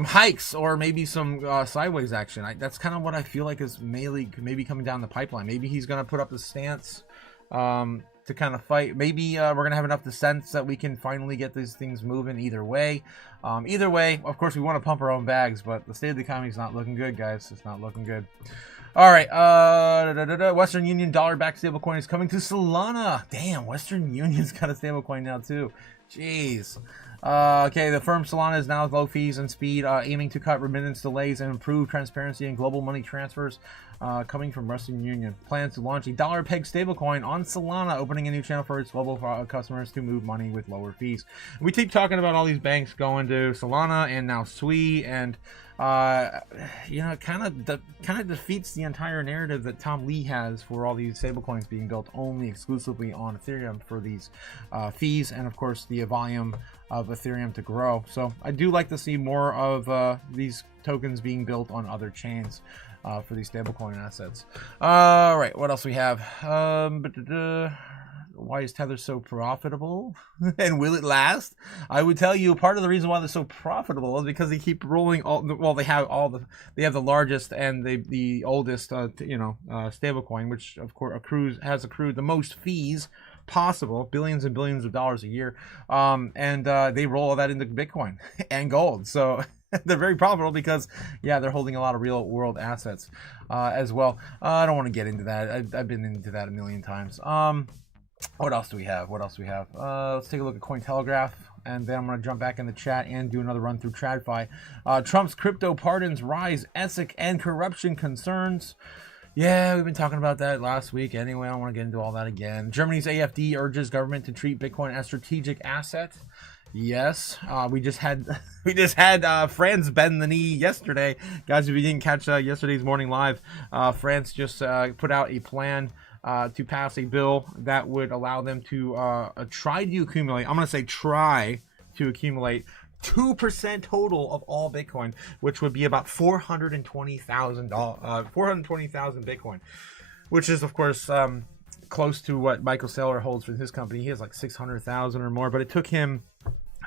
hikes, or maybe some sideways action. That's kind of what I feel like is maybe coming down the pipeline. Maybe he's going to put up the stance to kind of fight. Maybe we're going to have enough dissent that we can finally get these things moving either way. Of course, we want to pump our own bags, but the state of the economy is not looking good, guys. It's not looking good. All right, Western Union dollar-backed stablecoin is coming to Solana. Damn, Western Union's got a stablecoin now too. Jeez. Okay, the firm Solana is now low fees and speed, aiming to cut remittance delays and improve transparency in global money transfers. Coming from Western Union, plans to launch a dollar-pegged stablecoin on Solana, opening a new channel for its global customers to move money with lower fees. We keep talking about all these banks going to Solana and now SWI, and it kind of defeats the entire narrative that Tom Lee has for all these stablecoins being built only exclusively on Ethereum for these fees, and of course the volume of Ethereum to grow. So I do like to see more of these tokens being built on other chains for these stablecoin assets. All right, what else we have? Why is Tether so profitable? And will it last? I would tell you part of the reason why they're so profitable is because they keep rolling they have the largest and the oldest stablecoin, which of course has accrued the most fees possible, billions and billions of dollars a year, and they roll all that into Bitcoin and gold. So they're very profitable because, yeah, they're holding a lot of real world assets as well. I don't want to get into that. I've been into that a million times. What else do we have? Let's take a look at Cointelegraph. and then I'm going to jump back in the chat and do another run through TradFi. Trump's crypto pardons rise, ESIC and corruption concerns. Yeah, we've been talking about that last week. Anyway, I don't want to get into all that again. Germany's AfD urges government to treat Bitcoin as strategic asset. Yes, we just had France bend the knee yesterday, guys. If you didn't catch yesterday's morning live, France just put out a plan to pass a bill that would allow them to try to accumulate. I'm going to say try to accumulate 2% total of all Bitcoin, which would be about 420,000 Bitcoin, which is of course close to what Michael Saylor holds for his company. He has like 600,000 or more, but it took him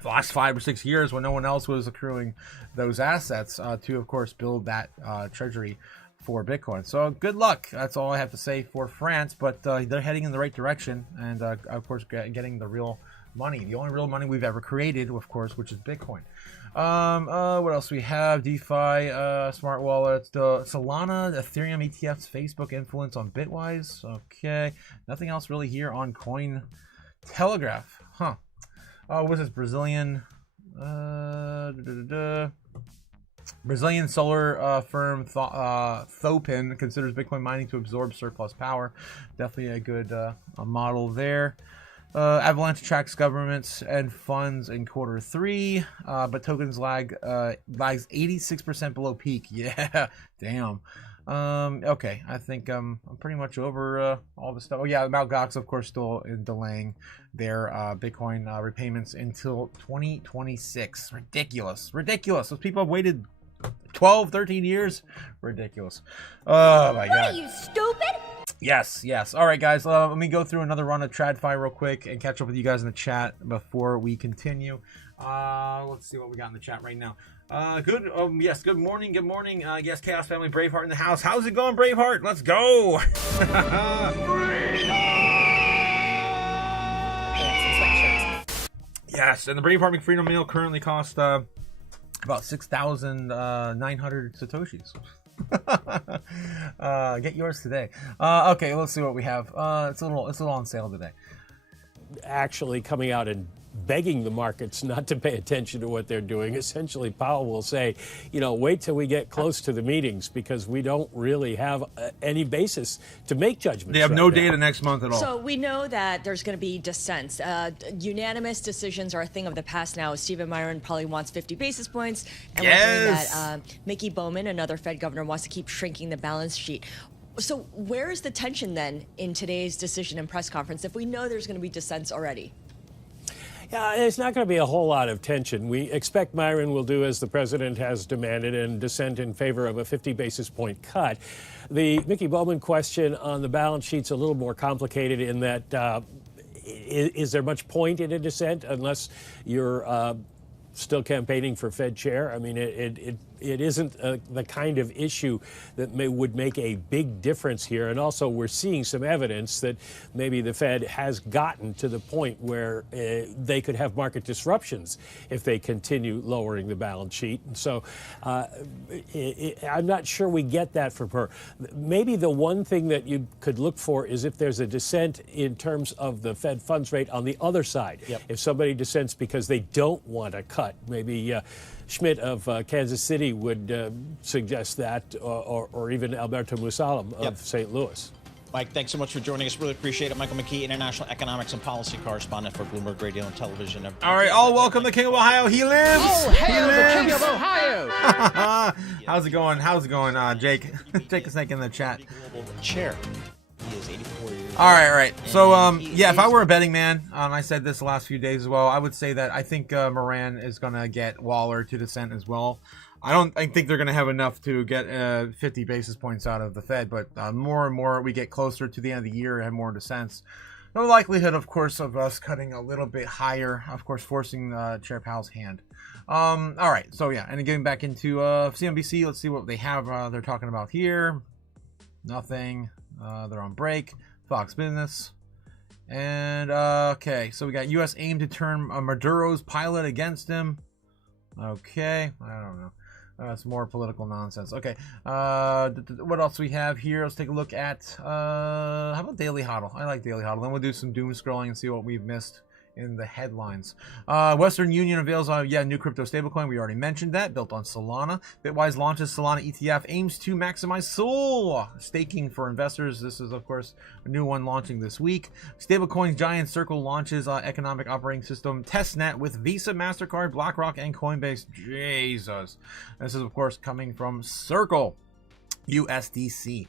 the last 5 or 6 years when no one else was accruing those assets to of course build that treasury for Bitcoin. So good luck. That's all I have to say for France, but they're heading in the right direction, and of course getting the real money, the only real money we've ever created, of course, which is Bitcoin. What else we have? DeFi, smart wallets, the Solana, Ethereum ETFs, Facebook influence on Bitwise. Okay, nothing else really here on Coin Telegraph. Huh? What's this? Brazilian Brazilian solar firm Thopin considers Bitcoin mining to absorb surplus power. Definitely a good model there. Avalanche tracks governments and funds in Q3, but tokens lags 86% below peak. Yeah, damn. Okay, I think I'm pretty much over all the stuff. Oh yeah, Mt. Gox, of course, still delaying their Bitcoin repayments until 2026. Ridiculous. Those people have waited 12, 13 years. Ridiculous. Oh my God. What are you, stupid? Yes. All right, guys. Let me go through another run of TradFi real quick and catch up with you guys in the chat before we continue. Let's see what we got in the chat right now. Good. Yes. Good morning. Yes, Chaos Family Braveheart in the house. How's it going, Braveheart? Let's go. Yes, and the Braveheart McFreedom meal currently costs about 6,900 satoshis. Get yours today. Okay, let's see what we have. It's a little on sale today. Actually coming out and begging the markets not to pay attention to what they're doing. Essentially, Powell will say, wait till we get close to the meetings because we don't really have any basis to make judgments. They have no data next month at all. So we know that there's going to be dissents. Unanimous decisions are a thing of the past now. Stephen Myron probably wants 50 basis points. And we're hearing that Mickey Bowman, another Fed governor, wants to keep shrinking the balance sheet. So where is the tension then in today's decision and press conference if we know there's going to be dissents already? Yeah, there's not going to be a whole lot of tension. We expect Myron will do as the president has demanded and dissent in favor of a 50 basis point cut. The Mickey Bowman question on the balance sheet's a little more complicated in that is there much point in a dissent unless you're still campaigning for Fed chair? I mean, it isn't the kind of issue that would make a big difference here. And also, we're seeing some evidence that maybe the Fed has gotten to the point where they could have market disruptions if they continue lowering the balance sheet. And so I'm not sure we get that from her. Maybe the one thing that you could look for is if there's a dissent in terms of the Fed funds rate on the other side. Yep. If somebody dissents because they don't want to cut, maybe Schmidt of Kansas City would suggest that, or even Alberto Musalem of St. Louis. Mike, thanks so much for joining us. Really appreciate it. Michael McKee, international economics and policy correspondent for Bloomberg Radio and Television. All right, welcome the King of Ohio. He lives. Oh, hail the King of Ohio. How's it going, Jake? Take a second in the chat. Chair. He is 84 years old. All right. So, yeah, if I were a betting man, I said this the last few days as well, I would say that I think Moran is going to get Waller to dissent as well. I think they're going to have enough to get 50 basis points out of the Fed, but more and more we get closer to the end of the year and have more dissents. No likelihood, of course, of us cutting a little bit higher, of course, forcing Chair Powell's hand. All right. So, yeah, and getting back into CNBC, let's see what they have they're talking about here. Nothing. They're on break. Fox Business. And, okay, so we got U.S. aim to turn Maduro's pilot against him. Okay, I don't know. It's more political nonsense. Okay, what else we have here? Let's take a look at, how about Daily Hodl? I like Daily Hodl. Then we'll do some doom scrolling and see what we've missed in the headlines. Western Union unveils new crypto stablecoin. We already mentioned that, built on Solana. Bitwise launches Solana ETF, aims to maximize SOL staking for investors. This is, of course, a new one launching this week. Stablecoin giant Circle launches economic operating system testnet with Visa, MasterCard, BlackRock, and Coinbase. Jesus. This is, of course, coming from Circle. USDC.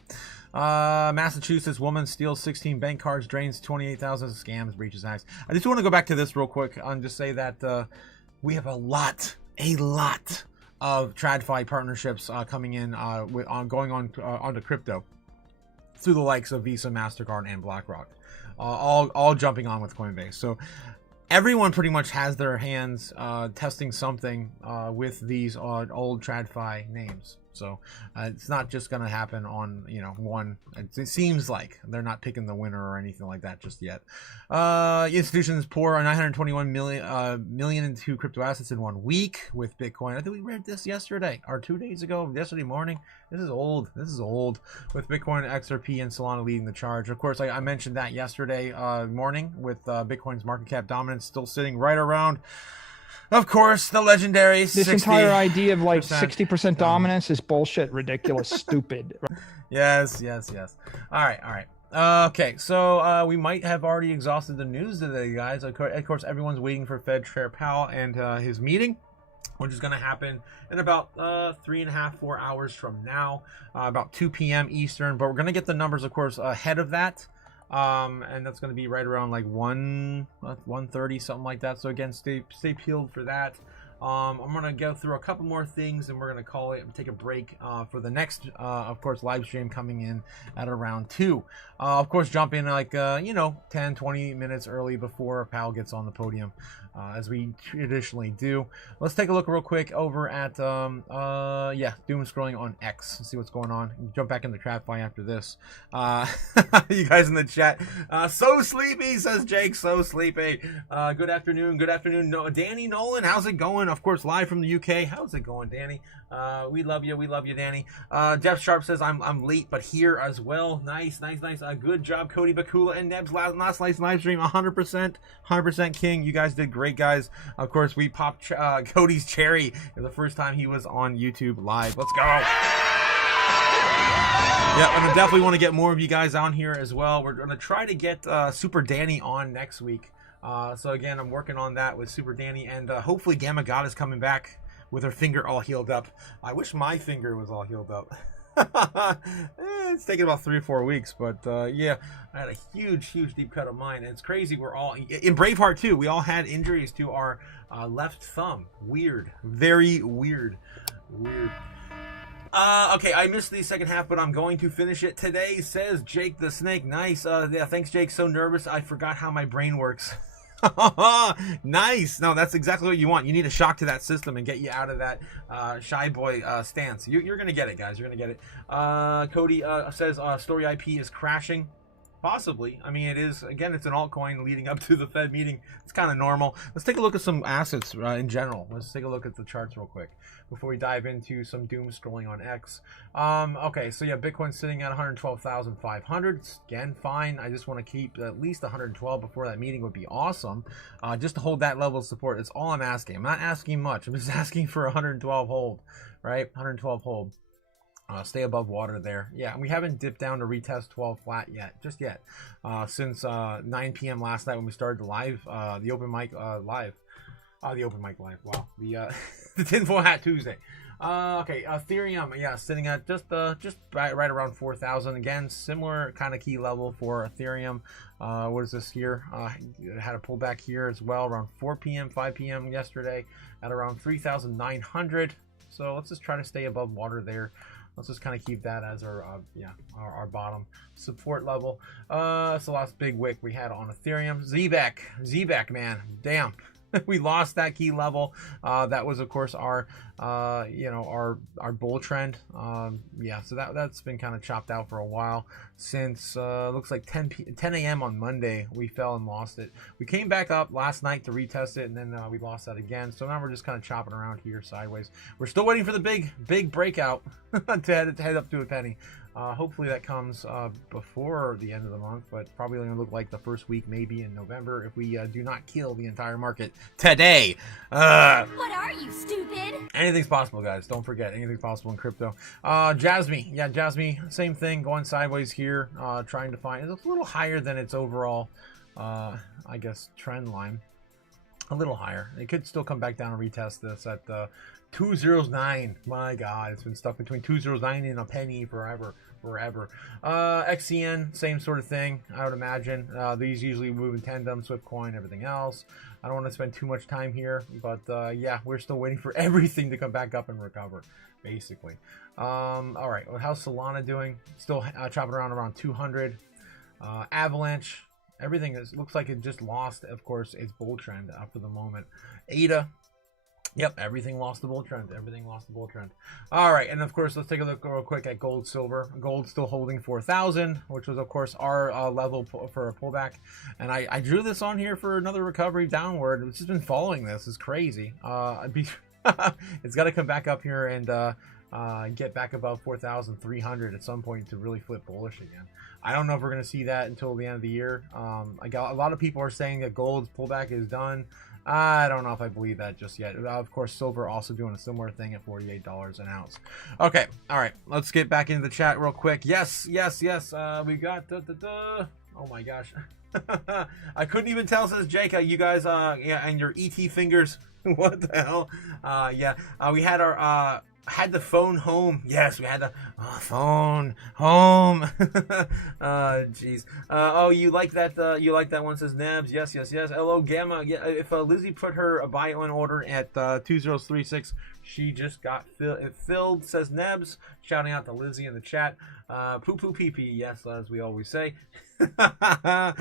Massachusetts woman steals 16 bank cards, drains 28,000, scams, breaches acts. I just want to go back to this real quick and just say that we have a lot of TradFi partnerships coming in going on onto crypto through the likes of Visa, MasterCard, and BlackRock, all jumping on with Coinbase. So everyone pretty much has their hands testing something with these old TradFi names. So it's not just going to happen on, one. It seems like they're not picking the winner or anything like that just yet. Institutions pour 921 million into crypto assets in 1 week with Bitcoin. I think we read this yesterday or 2 days ago, yesterday morning. This is old. With Bitcoin, XRP, and Solana leading the charge. Of course, I mentioned that yesterday morning with Bitcoin's market cap dominance still sitting right around, of course, the legendary This entire idea of like 60% dominance is bullshit, ridiculous, stupid. Yes. All right. Okay, so we might have already exhausted the news today, guys. Of course, everyone's waiting for Fed Chair Powell and his meeting, which is going to happen in about 3.5-4 hours from now, about 2 p.m. Eastern. But we're going to get the numbers, of course, ahead of that. And that's going to be right around like 1:30, something like that. So again, stay peeled for that. I'm going to go through a couple more things, and we're going to call it and take a break for the next, of course, live stream coming in at around 2. Of course, jump in like 10-20 minutes early before Powell gets on the podium, as we traditionally do. Let's take a look real quick over at doom scrolling on X. Let's see what's going on. Jump back into TradFi after this. You guys in the chat, so sleepy, says Jake, so sleepy. Good afternoon. No, Danny Nolan, how's it going? Of course, live from the UK. How's it going, Danny? We love you, Danny. Jeff Sharp says I'm late but here as well. Nice. Good job, Cody Bakula and Neb's last live stream. 100% king. You guys did great, guys. Of course, we popped Cody's cherry the first time he was on YouTube live. Let's go. Yeah, and I definitely want to get more of you guys on here as well. We're going to try to get Super Danny on next week. So again, I'm working on that with Super Danny, and hopefully Gamma God is coming back with her finger all healed up. I wish my finger was all healed up. It's taken about 3 or 4 weeks, but yeah, I had a huge deep cut of mine, and it's crazy. We're all in Braveheart too. We all had injuries to our left thumb. Weird, very weird. Okay, I missed the second half, but I'm going to finish it today, says Jake the Snake. Nice. Yeah, thanks, Jake. So nervous, I forgot how my brain works. Nice. No, that's exactly what you want. You need a shock to that system and get you out of that shy boy stance. You're gonna get it, guys. You're gonna get it. Cody says Story IP is crashing. Possibly. I mean, it is. Again, it's an altcoin leading up to the Fed meeting. It's kind of normal. Let's take a look at some assets in general. Let's take a look at the charts real quick before we dive into some doom scrolling on X. Okay, so yeah, Bitcoin's sitting at 112,500. Again, fine. I just want to keep at least 112 before that meeting would be awesome. Just to hold that level of support. It's all I'm asking. I'm not asking much. I'm just asking for 112 hold, right? 112 hold. Stay above water there. Yeah, and we haven't dipped down to retest 12 flat yet, since 9 p.m. last night when we started the live, the open mic live. The open mic live, wow. The tinfoil hat Tuesday. Okay, Ethereum, yeah, sitting at just right around 4,000. Again, similar kind of key level for Ethereum. What is this here? It had a pullback here as well, around 4 p.m., 5 p.m. yesterday at around 3,900. So let's just try to stay above water there. Let's just kind of keep that as our bottom support level. It's the last big wick we had on Ethereum. ZBEC, man, damn. We lost that key level. That was, of course, our bull trend. Yeah, so that's been kind of chopped out for a while since looks like 10 a.m. on Monday. We fell and lost it. We came back up last night to retest it, and then we lost that again. So now we're just kind of chopping around here sideways. We're still waiting for the big breakout to head up to a penny. Hopefully that comes before the end of the month, but probably going to look like the first week maybe in November if we do not kill the entire market today. What are you, stupid? Anything's possible, guys. Don't forget, anything's possible in crypto. Jasmy, yeah, Jasmy, same thing, going sideways here, trying to find, it's a little higher than its overall, I guess, trend line. A little higher. It could still come back down and retest this at 209. My God, it's been stuck between 209 and a penny forever. XCN, same sort of thing, I would imagine. These usually move in tandem, Swiftcoin, everything else. I don't want to spend too much time here, but yeah, we're still waiting for everything to come back up and recover, basically. All right, well, how's Solana doing? Still chopping around 200. Avalanche, everything looks like it just lost, of course, its bull trend for the moment. ADA, yep, everything lost the bull trend. Everything lost the bull trend. All right, and of course, let's take a look real quick at gold, silver. Gold still holding 4,000, which was, of course, our level for a pullback. And I drew this on here for another recovery downward. It's just been following this. It's crazy. It's got to come back up here and get back above 4,300 at some point to really flip bullish again. I don't know if we're going to see that until the end of the year. I got a lot of people are saying that gold's pullback is done. I don't know if I believe that just yet. Of course, silver also doing a similar thing at $48 an ounce. Okay, all right, let's get back into the chat real quick. Yes. We got oh my gosh. I couldn't even tell, says Jake. You guys, yeah, and your ET fingers. What the hell? Yeah, we had our had the phone home. Yes, we had the phone home. Jeez. Oh, you like that? You like that one? Says Nebs. Yes. Hello, Gamma. Yeah, if Lizzie put her buy-in order at 2036, she just got filled. Says Nebs. Shouting out to Lizzie in the chat. Poo poo pee pee. Yes, as we always say. Jeez.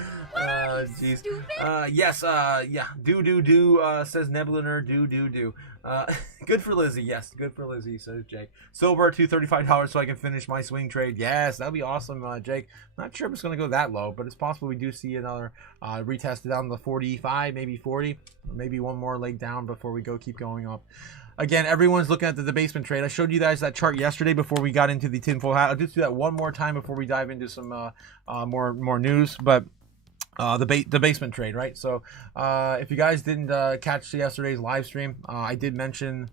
Yes. Yeah. Do. Says Nebuliner. Do. Good for Lizzie. Yes, good for Lizzie, says Jake. Silver $235 so I can finish my swing trade. Yes, that'd be awesome, Jake. Not sure if it's going to go that low, but it's possible we do see another retest down to 45, maybe 40, maybe one more leg down before we keep going up. Again, everyone's looking at the debasement trade. I showed you guys that chart yesterday before we got into the tinfoil hat. I'll just do that one more time before we dive into some more news, but the basement trade, right? So if you guys didn't catch yesterday's live stream, I did mention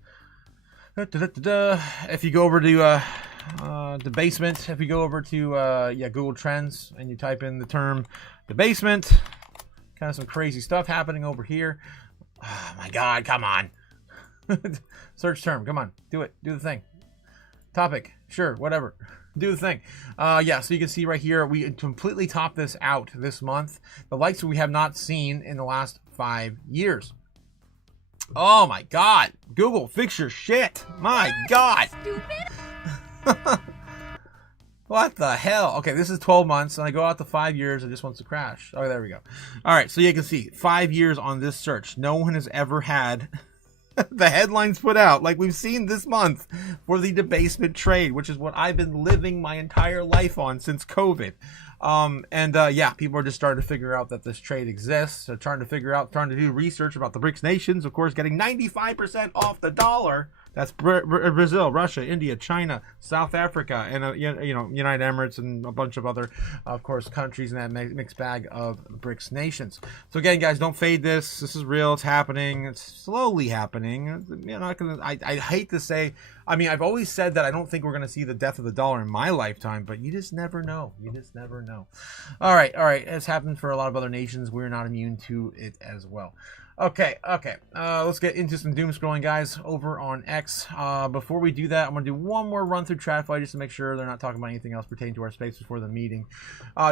if you go over to the basement, if you go over to Google Trends and you type in the term the basement, kind of some crazy stuff happening over here. Oh my God, come on. Search term, come on, do it, do the thing. Topic, sure, whatever. Do the thing. Yeah, so you can see right here, we completely topped this out this month. The likes we have not seen in the last 5 years. Oh my God. Google, fix your shit. My God. Stupid. What the hell? Okay, this is 12 months, and I go out to 5 years, it just wants to crash. Oh, there we go. All right, so you can see 5 years on this search. No one has ever had the headlines put out like we've seen this month for the debasement trade, which is what I've been living my entire life on since COVID. Yeah, people are just starting to figure out that this trade exists. They're trying to do research about the BRICS nations, of course, getting 95% off the dollar. That's Brazil, Russia, India, China, South Africa, and United Emirates and a bunch of other, of course, countries in that mixed bag of BRICS nations. So again, guys, don't fade this. This is real. It's happening. It's slowly happening. You're not gonna. I hate to say. I mean, I've always said that I don't think we're going to see the death of the dollar in my lifetime, but you just never know. You just never know. All right. It's happened for a lot of other nations. We're not immune to it as well. Okay. Let's get into some doom scrolling, guys, over on X. Before we do that, I'm going to do one more run through TradFi just to make sure they're not talking about anything else pertaining to our space before the meeting.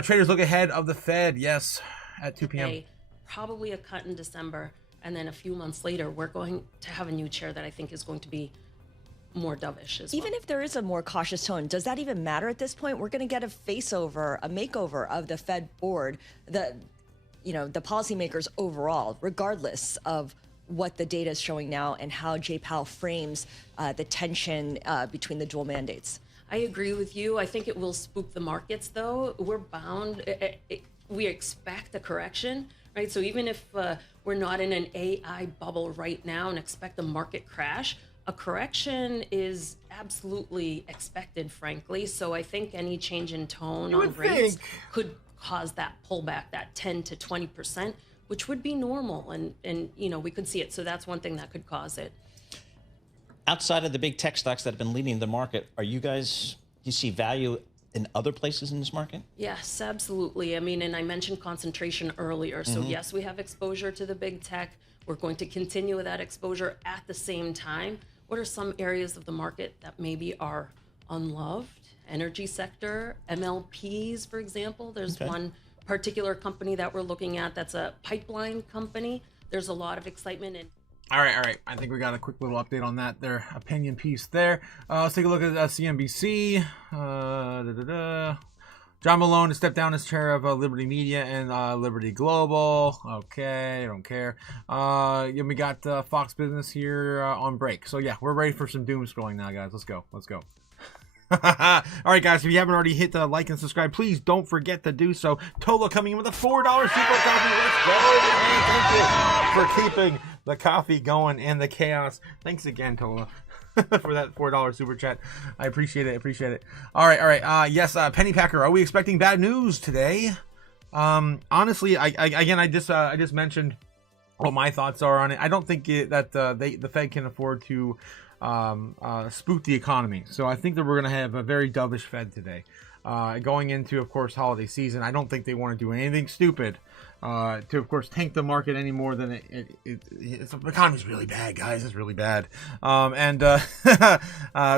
Traders look ahead of the Fed, yes, at 2 p.m. Probably a cut in December, and then a few months later, we're going to have a new chair that I think is going to be more dovish as well. Even if there is a more cautious tone, does that even matter at this point? We're going to get a makeover of the Fed board, the policymakers overall, regardless of what the data is showing now and how Jay Powell frames the tension between the dual mandates. I agree with you. I think it will spook the markets, though. We're bound. We expect a correction, right? So even if we're not in an AI bubble right now and expect a market crash, A correction is absolutely expected, frankly. So I think any change in tone on rates could cause that pullback, that 10 to 20%, which would be normal. And you know, we could see it. So that's one thing that could cause it. Outside of the big tech stocks that have been leading the market, you see value in other places in this market? Yes, absolutely. I mean, and I mentioned concentration earlier. So yes, we have exposure to the big tech. We're going to continue with that exposure. At the same time, what are some areas of the market that maybe are unloved? Energy sector, MLPs, for example. There's one particular company that we're looking at that's a pipeline company. There's a lot of excitement in. All right. I think we got a quick little update on that. Their opinion piece there. Let's take a look at CNBC. John Malone to step down as chair of Liberty Media and Liberty Global. Okay, I don't care. Yeah, we got Fox Business here on break. So yeah, we're ready for some doom scrolling now, guys. Let's go. All right, guys, if you haven't already hit the like and subscribe, please don't forget to do so. Tola coming in with a $4 super coffee. Let's go, man. Thank you for keeping the coffee going and the chaos. Thanks again, Tola, for that $4 super chat. I appreciate it. All right. Yes, Penny Packer, are we expecting bad news today? Honestly, I just mentioned what my thoughts are on it. I don't think that the Fed can afford to spook the economy. So I think that we're going to have a very dovish Fed today. Going into, of course, holiday season, I don't think they want to do anything stupid to, of course, tank the market any more than the economy's really bad, guys. It's really bad.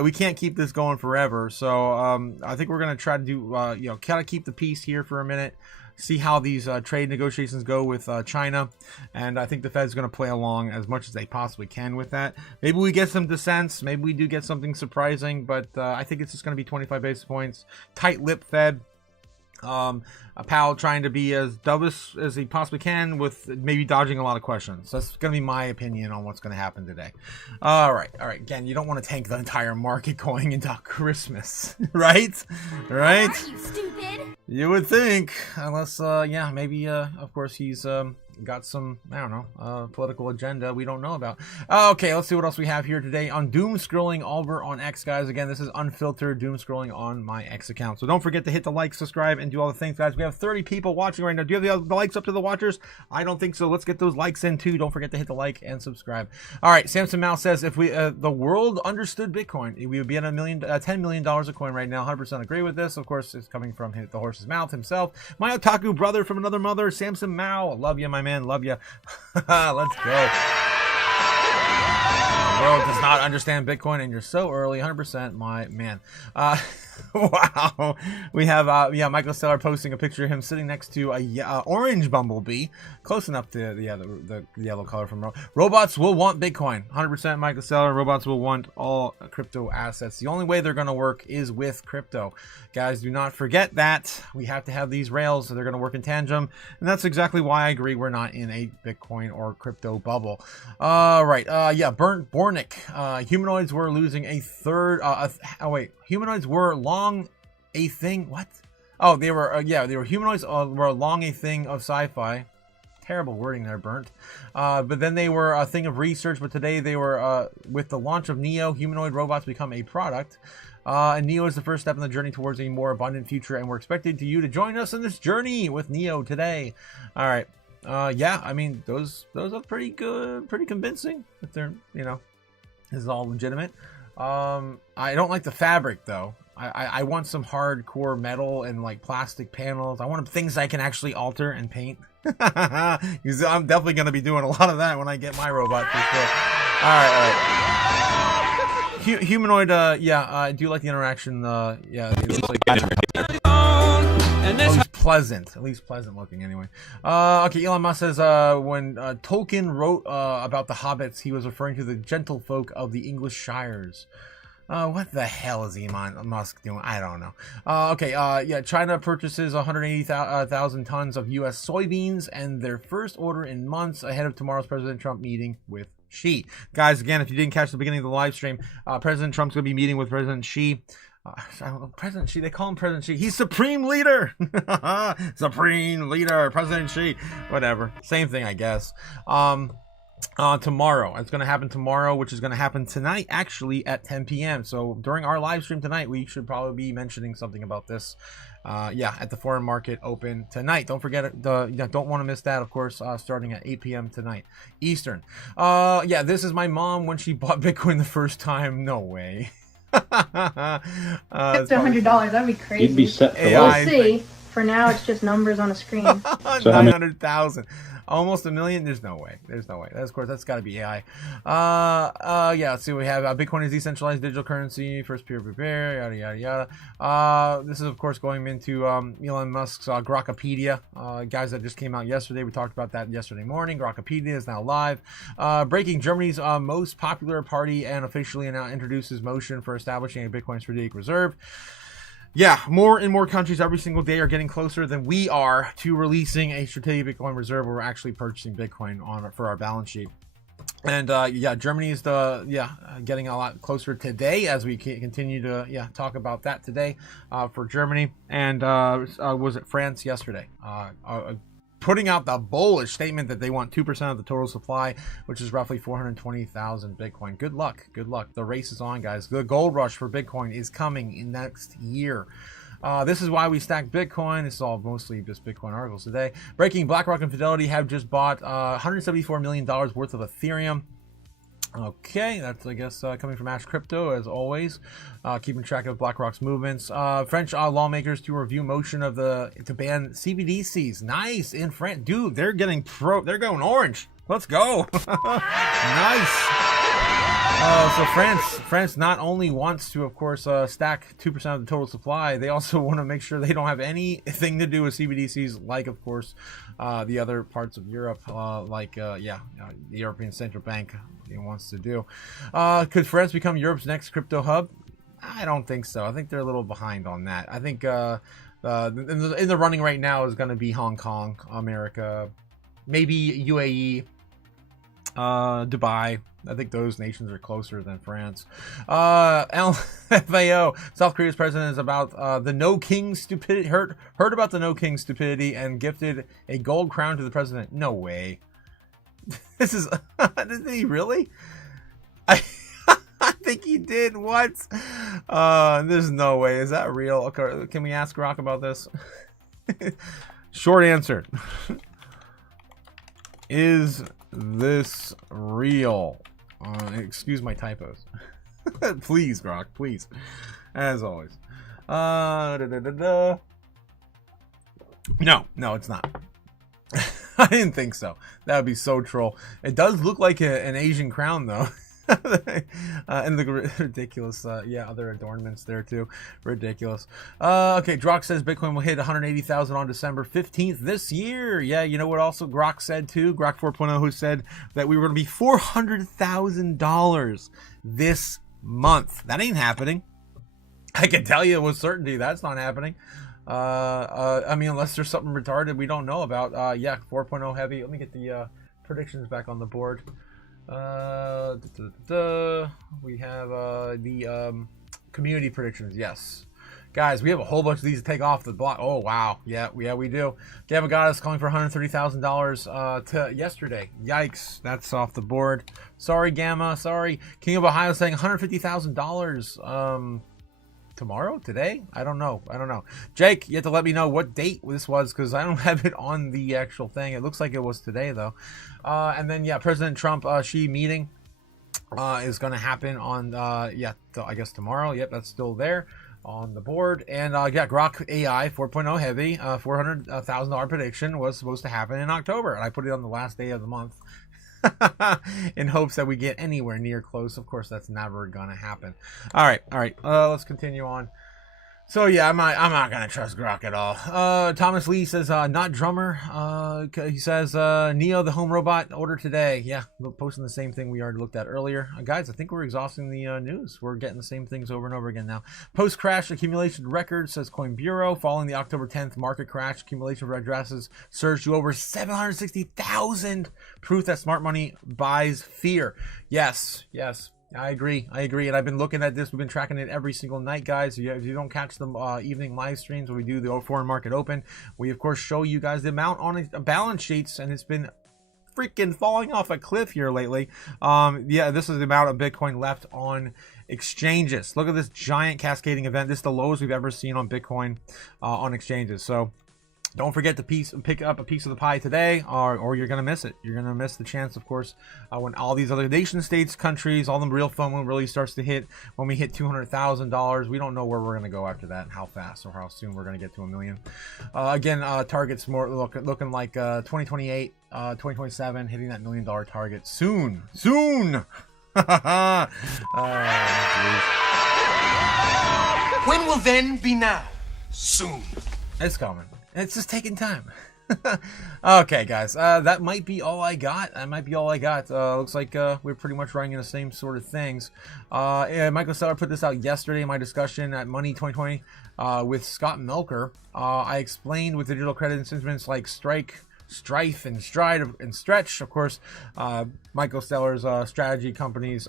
We can't keep this going forever. So I think we're going to try to do, kind of keep the peace here for a minute. See how these trade negotiations go with China, and I think the Fed's going to play along as much as they possibly can with that. Maybe we get some dissents, maybe we do get something surprising, but I think it's just going to be 25 basis points. Tight-lipped Fed. Powell trying to be as dovish as he possibly can with maybe dodging a lot of questions. So that's going to be my opinion on what's going to happen today. All right. Again, you don't want to tank the entire market going into Christmas, right? Right? Are you stupid? You would think, unless, maybe, of course, he's got some, I don't know, political agenda we don't know about. Okay, let's see what else we have here today on doom scrolling over on X, guys. Again, this is unfiltered doom scrolling on my X account. So don't forget to hit the like, subscribe, and do all the things, guys. We have 30 people watching right now. Do you have the likes up to the watchers? I don't think so. Let's get those likes in too. Don't forget to hit the like and subscribe. All right, Samson Mao says if we the world understood Bitcoin, we would be at $10 million a coin right now. 100% agree with this. Of course, it's coming from the horse's mouth himself. My otaku brother from another mother, Samson Mao. Love you, my man. Love you. Let's go. The world does not understand Bitcoin, and you're so early. 100%, my man. Wow. We have Michael Stellar posting a picture of him sitting next to a orange bumblebee, close enough to the yellow color from robots will want Bitcoin. 100% Michael Stellar. Robots will want all crypto assets. The only way they're going to work is with crypto. Guys, do not forget that we have to have these rails, so they're going to work in tandem, and that's exactly why I agree we're not in a Bitcoin or crypto bubble. Right. Bernd Bornick. Humanoids were losing a third. Humanoids were long a thing. What? Oh, they were. They were humanoids. Were long a thing of sci-fi. Terrible wording there, Burnt. But then they were a thing of research. But today they were with the launch of Neo. Humanoid robots become a product. And Neo is the first step in the journey towards a more abundant future. And we're expecting you to join us in this journey with Neo today. All right. I mean, those are pretty good, pretty convincing. If they're, this is all legitimate. I don't like the fabric though. I want some hardcore metal and like plastic panels. I want things I can actually alter and paint. Because I'm definitely going to be doing a lot of that when I get my robot. All right. Humanoid. I do like the interaction. It looks like. Pleasant, at least pleasant looking anyway. Okay, Elon Musk says when Tolkien wrote about the hobbits, he was referring to the gentle folk of the English Shires. What the hell is Elon Musk doing? I don't know. China purchases 180,000 tons of U.S. soybeans and their first order in months ahead of tomorrow's President Trump meeting with Xi. Guys, again, if you didn't catch the beginning of the live stream, President Trump's going to be meeting with President Xi. I don't know, President Xi, they call him President Xi. He's Supreme Leader. Supreme Leader, President Xi. Whatever. Same thing, I guess. tomorrow. It's going to happen tomorrow, which is going to happen tonight, actually, at 10 p.m. So during our live stream tonight, we should probably be mentioning something about this. At the foreign market open tonight. Don't forget it. Don't want to miss that, of course, starting at 8 p.m. tonight Eastern. This is my mom when she bought Bitcoin the first time. No way. Up to $100. That'd be crazy. You'd be set for We'll see. For now, it's just numbers on a screen. 900,000. Almost $1 million. There's no way. There's no way. Of course, that's got to be AI. Let's see what we have. Bitcoin is decentralized digital currency. First peer-to-peer. Yada yada yada. This is of course going into Elon Musk's Grokpedia. Guys, that just came out yesterday. We talked about that yesterday morning. Grokpedia is now live. Breaking, Germany's most popular party and officially now introduces motion for establishing a Bitcoin strategic reserve. Yeah, more and more countries every single day are getting closer than we are to releasing a strategic Bitcoin reserve where we're actually purchasing Bitcoin for our balance sheet. And Germany is getting a lot closer today as we continue to talk about that today for Germany. And was it France yesterday? Putting out the bullish statement that they want 2% of the total supply, which is roughly 420,000 Bitcoin. Good luck. Good luck. The race is on, guys. The gold rush for Bitcoin is coming in next year. This is why we stack Bitcoin. This is all mostly just Bitcoin articles today. Breaking, BlackRock and Fidelity have just bought $174 million worth of Ethereum. Okay, that's, I guess, coming from Ash Crypto, as always, keeping track of BlackRock's movements. French lawmakers to review motion to ban CBDCs. Nice, in France. Dude, they're going orange. Let's go. Nice. So France not only wants to, of course, stack 2% of the total supply, they also want to make sure they don't have anything to do with CBDCs, like, of course, the other parts of Europe, the European Central Bank wants to do. Could France become Europe's next crypto hub? I don't think so. I think they're a little behind on that. I think in the running right now is going to be Hong Kong, America, maybe UAE, Dubai. I think those nations are closer than France. FAO, South Korea's president is about the no king stupidity. Heard about the no king stupidity and gifted a gold crown to the president. No way. This is. Did he really? I think he did. What? There's no way. Is that real? Okay, can we ask Rock about this? Short answer. Is this real? Excuse my typos. Please, Grok, please. As always. No, it's not. I didn't think so. That would be so troll. It does look like an Asian crown, though. And the ridiculous, other adornments there too. Ridiculous. Okay, Grok says Bitcoin will hit 180,000 on December 15th this year. Yeah, you know what also Grok said too? Grok 4.0, who said that we were going to be $400,000 this month. That ain't happening. I can tell you with certainty that's not happening. I mean, unless there's something retarded we don't know about. 4.0 heavy. Let me get the predictions back on the board. We have the community predictions. Yes, guys, we have a whole bunch of these to take off the block. Oh wow, yeah, we do. Gamma Goddess calling for $130,000 to yesterday. Yikes, that's off the board. Sorry, Gamma. Sorry. King of Ohio saying $150,000. Tomorrow? Today? I don't know. Jake, you have to let me know what date this was because I don't have it on the actual thing. It looks like it was today though. And then President Trump Xi meeting is going to happen on I guess tomorrow. Yep, that's still there on the board. And Grok AI 4.0 heavy $400,000 prediction was supposed to happen in October, and I put it on the last day of the month. In hopes that we get anywhere near close. Of course, that's never gonna happen. All right. Let's continue on. So I'm not gonna trust Grok at all. Thomas Lee says not drummer. He says Neo the home robot order today. Yeah, we're posting the same thing we already looked at earlier. Guys, I think we're exhausting the news. We're getting the same things over and over again now. Post crash accumulation record, says Coin Bureau. Following the October 10th market crash, accumulation of addresses surged to over 760,000. Proof that smart money buys fear. Yes. I agree, and I've been looking at this. We've been tracking it every single night, guys. If you don't catch the evening live streams when we do the foreign market open, we of course show you guys the amount on balance sheets, and it's been freaking falling off a cliff here lately. Yeah, this is the amount of Bitcoin left on exchanges. Look at this giant cascading event. This is the lowest we've ever seen on Bitcoin on exchanges. So don't forget to pick up a piece of the pie today, or you're going to miss it. You're going to miss the chance, of course, when all these other nation states, countries, all the real FOMO really starts to hit. When we hit $200,000, we don't know where we're going to go after that, and how fast or how soon we're going to get to $1 million. Again, targets more looking like 2028, 2027, hitting that $1 million target soon. When will then be now? Soon. It's coming. It's just taking time. Okay, guys, that might be all I got. Looks like we're pretty much running in the same sort of things. Michael Saylor put this out yesterday in my discussion at Money 2020 with Scott Melker. I explained with digital credit instruments like Strife and Stride and Stretch, of course, Michael Saylor's strategy companies,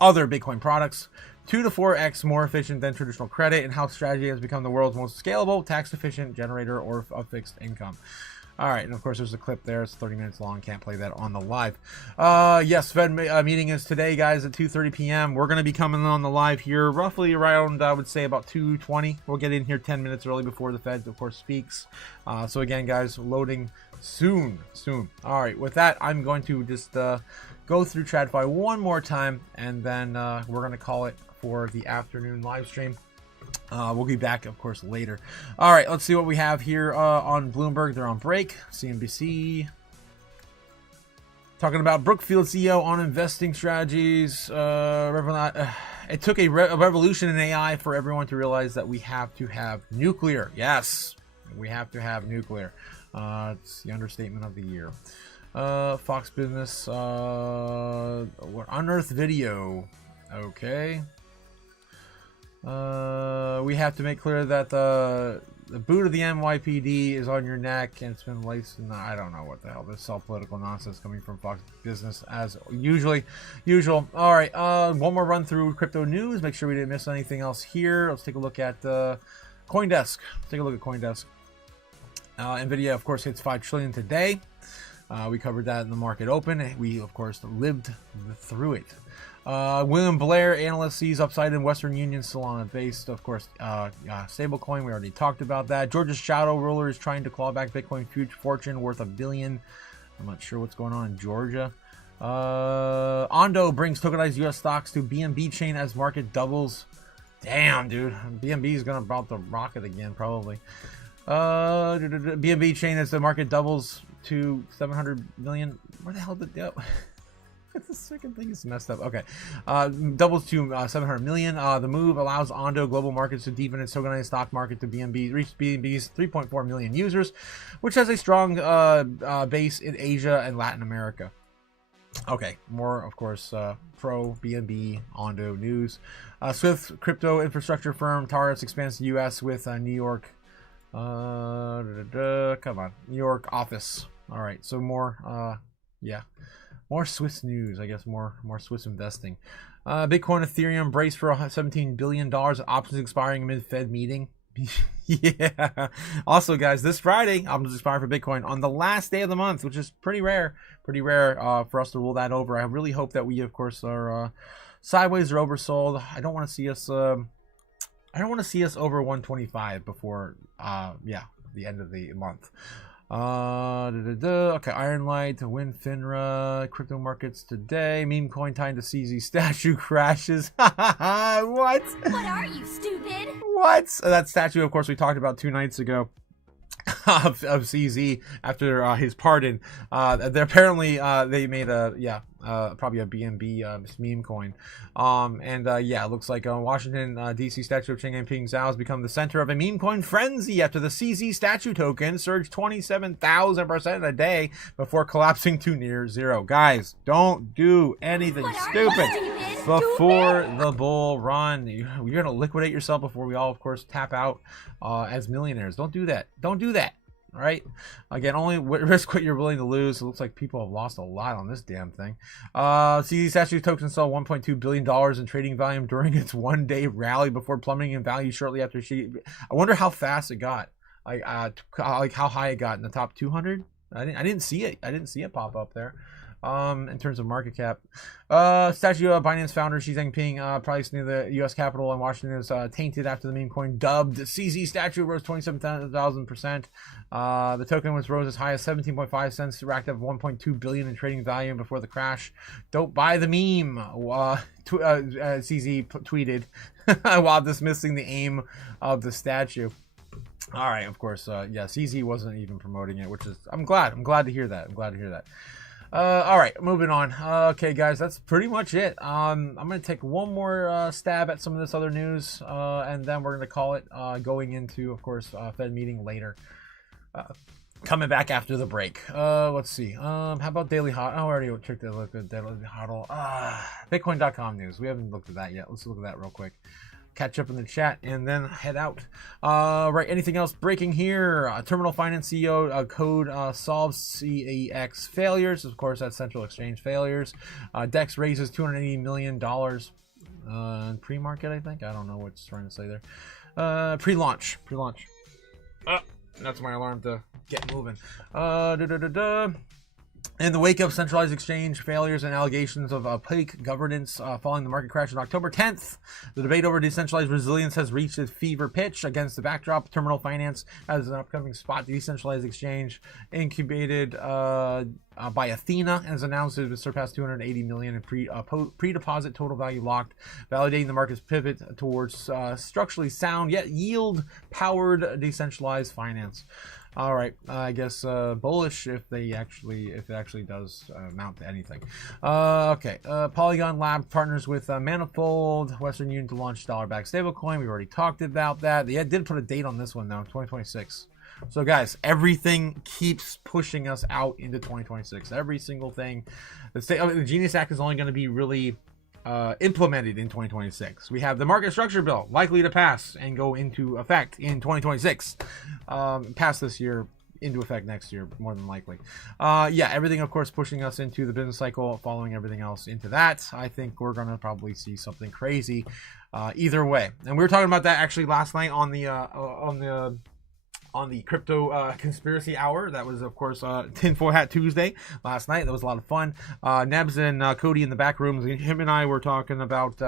other Bitcoin products, 2 to 4x more efficient than traditional credit, and how strategy has become the world's most scalable, tax-efficient generator of fixed income. All right, and of course there's a clip there. It's 30 minutes long. Can't play that on the live. Yes, Fed meeting is today, guys, at 2:30 p.m. We're going to be coming on the live here roughly around, I would say, about 2:20. We'll get in here 10 minutes early before the Fed, of course, speaks. So again, guys, loading soon. All right, with that, I'm going to just go through TradFi one more time, and then we're going to call it for the afternoon live stream. We'll be back, of course, later. All right, let's see what we have here on Bloomberg. They're on break. CNBC talking about Brookfield CEO on investing strategies. It took a revolution in AI for everyone to realize that we have to have nuclear. Yes, we have to have nuclear. It's the understatement of the year. Fox Business, unearthed video. Okay. We have to make clear that the boot of the NYPD is on your neck and it's been laced in I don't know what the hell. This is all political nonsense coming from Fox Business as usual. All right, one more run through crypto news. Make sure we didn't miss anything else here. Let's take a look at CoinDesk. Take a look at CoinDesk. Nvidia, of course, hits 5 trillion today. We covered that in the market open. We, of course, lived through it. William Blair, analyst, sees upside in Western Union Solana based, of course, stablecoin. We already talked about that. Georgia's shadow ruler is trying to claw back Bitcoin fortune worth $1 billion. I'm not sure what's going on in Georgia. Ondo brings tokenized U.S. stocks to BNB chain as market doubles. Damn, dude. BNB is going to about to rocket again, probably. BNB chain as the market doubles to 700 million. Where the hell did it go? The second thing is messed up. Okay. Doubles to 700 million. The move allows Ondo Global Markets to deepen its tokenized stock market to reach BNB's 3.4 million users, which has a strong base in Asia and Latin America. Okay, more, of course, pro BNB Ondo news. Swift crypto infrastructure firm Taurus expands to U.S. with New York. Come on, New York office. All right, so more, yeah. More Swiss news, I guess. More Swiss investing. Bitcoin, Ethereum brace for $17 billion. Options expiring amid Fed meeting. Yeah. Also, guys, this Friday, options expire for Bitcoin on the last day of the month, which is pretty rare. Pretty rare for us to rule that over. I really hope that we, of course, are sideways or oversold. I don't want to see us. I don't want to see us over 125 before, the end of the month. Okay, Ironlight, Win Finra, crypto markets today. Meme coin tied to CZ statue crashes. What? What are you, stupid? What? That statue, of course, we talked about 2 nights ago. Of CZ after his pardon. They're apparently they made probably a BNB meme coin. It looks like Washington DC statue of Cheng Ping Zhao has become the center of a meme coin frenzy after the CZ statue token surged 27,000% in a day before collapsing to near zero. Guys, don't do anything stupid before the bull run. You're gonna liquidate yourself before we all, of course, tap out as millionaires. Don't do that. Don't do that. All right. Again, only risk what you're willing to lose. It looks like people have lost a lot on this damn thing. CZ statue token saw $1.2 billion in trading volume during its one-day rally before plummeting in value shortly after I wonder how fast it got. Like how high it got in the top 200. I didn't see it. I didn't see it pop up there. In terms of market cap, statue of Binance founder Xi Jinping priced near the U.S. Capitol in Washington is tainted after the meme coin dubbed CZ statue rose 27,000%. The token was rose as high as 17.5 cents, racked up 1.2 billion in trading value before the crash. Don't buy the meme. CZ tweeted while dismissing the aim of the statue. All right, of course, yeah, CZ wasn't even promoting it, which is I'm glad to hear that. All right, moving on. Okay, guys, that's pretty much it. I'm going to take one more stab at some of this other news, and then we're going to call it going into, of course, Fed meeting later. Coming back after the break. Let's see. How about Daily Hot? I already checked the look at Daily Hodl. Bitcoin.com news. We haven't looked at that yet. Let's look at that real quick. Catch up in the chat and then head out. Right, anything else breaking here? Terminal Finance CEO code solves CEX failures. Of course, that's central exchange failures. DEX raises $280 million pre-market, I think. I don't know what's trying to say there. Pre-launch. That's my alarm to get moving. In the wake of centralized exchange failures and allegations of opaque governance following the market crash on October 10th, the debate over decentralized resilience has reached its fever pitch. Against the backdrop, Terminal Finance has an upcoming spot decentralized exchange incubated by Athena, as announced it has surpassed 280 million in pre-deposit total value locked, validating the market's pivot towards structurally sound yet yield-powered decentralized finance. All right, I guess bullish if it actually does amount to anything. Okay, Polygon Lab partners with Manifold Western Union to launch dollar-backed stablecoin. We already talked about that. They did put a date on this one though, 2026. So guys, everything keeps pushing us out into 2026. Every single thing. The Genius Act is only going to be really implemented in 2026. We have the market structure bill likely to pass and go into effect in 2026. Pass this year, into effect next year, more than likely. Yeah, everything, of course, pushing us into the business cycle, following everything else into that. I think we're going to probably see something crazy either way. And we were talking about that actually last night on the crypto conspiracy hour. That was, of course, Tinfoil Hat Tuesday last night. That was a lot of fun. Nebs and Cody in the back rooms, him and I were talking about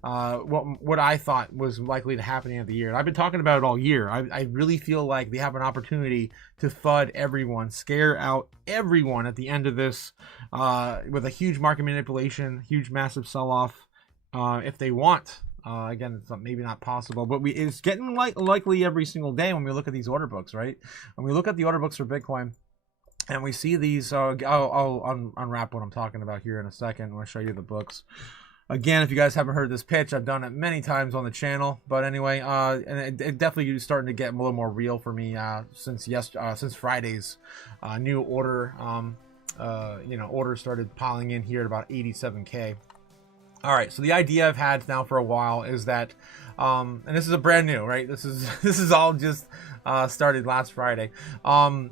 what I thought was likely to happen at the end of the year. And I've been talking about it all year. I really feel like they have an opportunity to FUD everyone, scare out everyone at the end of this with a huge market manipulation, huge massive sell-off if they want. Again, it's maybe not possible, but it's getting likely every single day when we look at these order books, right? When we look at the order books for Bitcoin and we see these, I'll unwrap what I'm talking about here in a second. I'll show you the books. Again, if you guys haven't heard this pitch, I've done it many times on the channel. But anyway, and it definitely is starting to get a little more real for me since Friday's new order. Orders started piling in here at about 87K. All right, so the idea I've had now for a while is that, and this is a brand new, right? This is all just started last Friday. So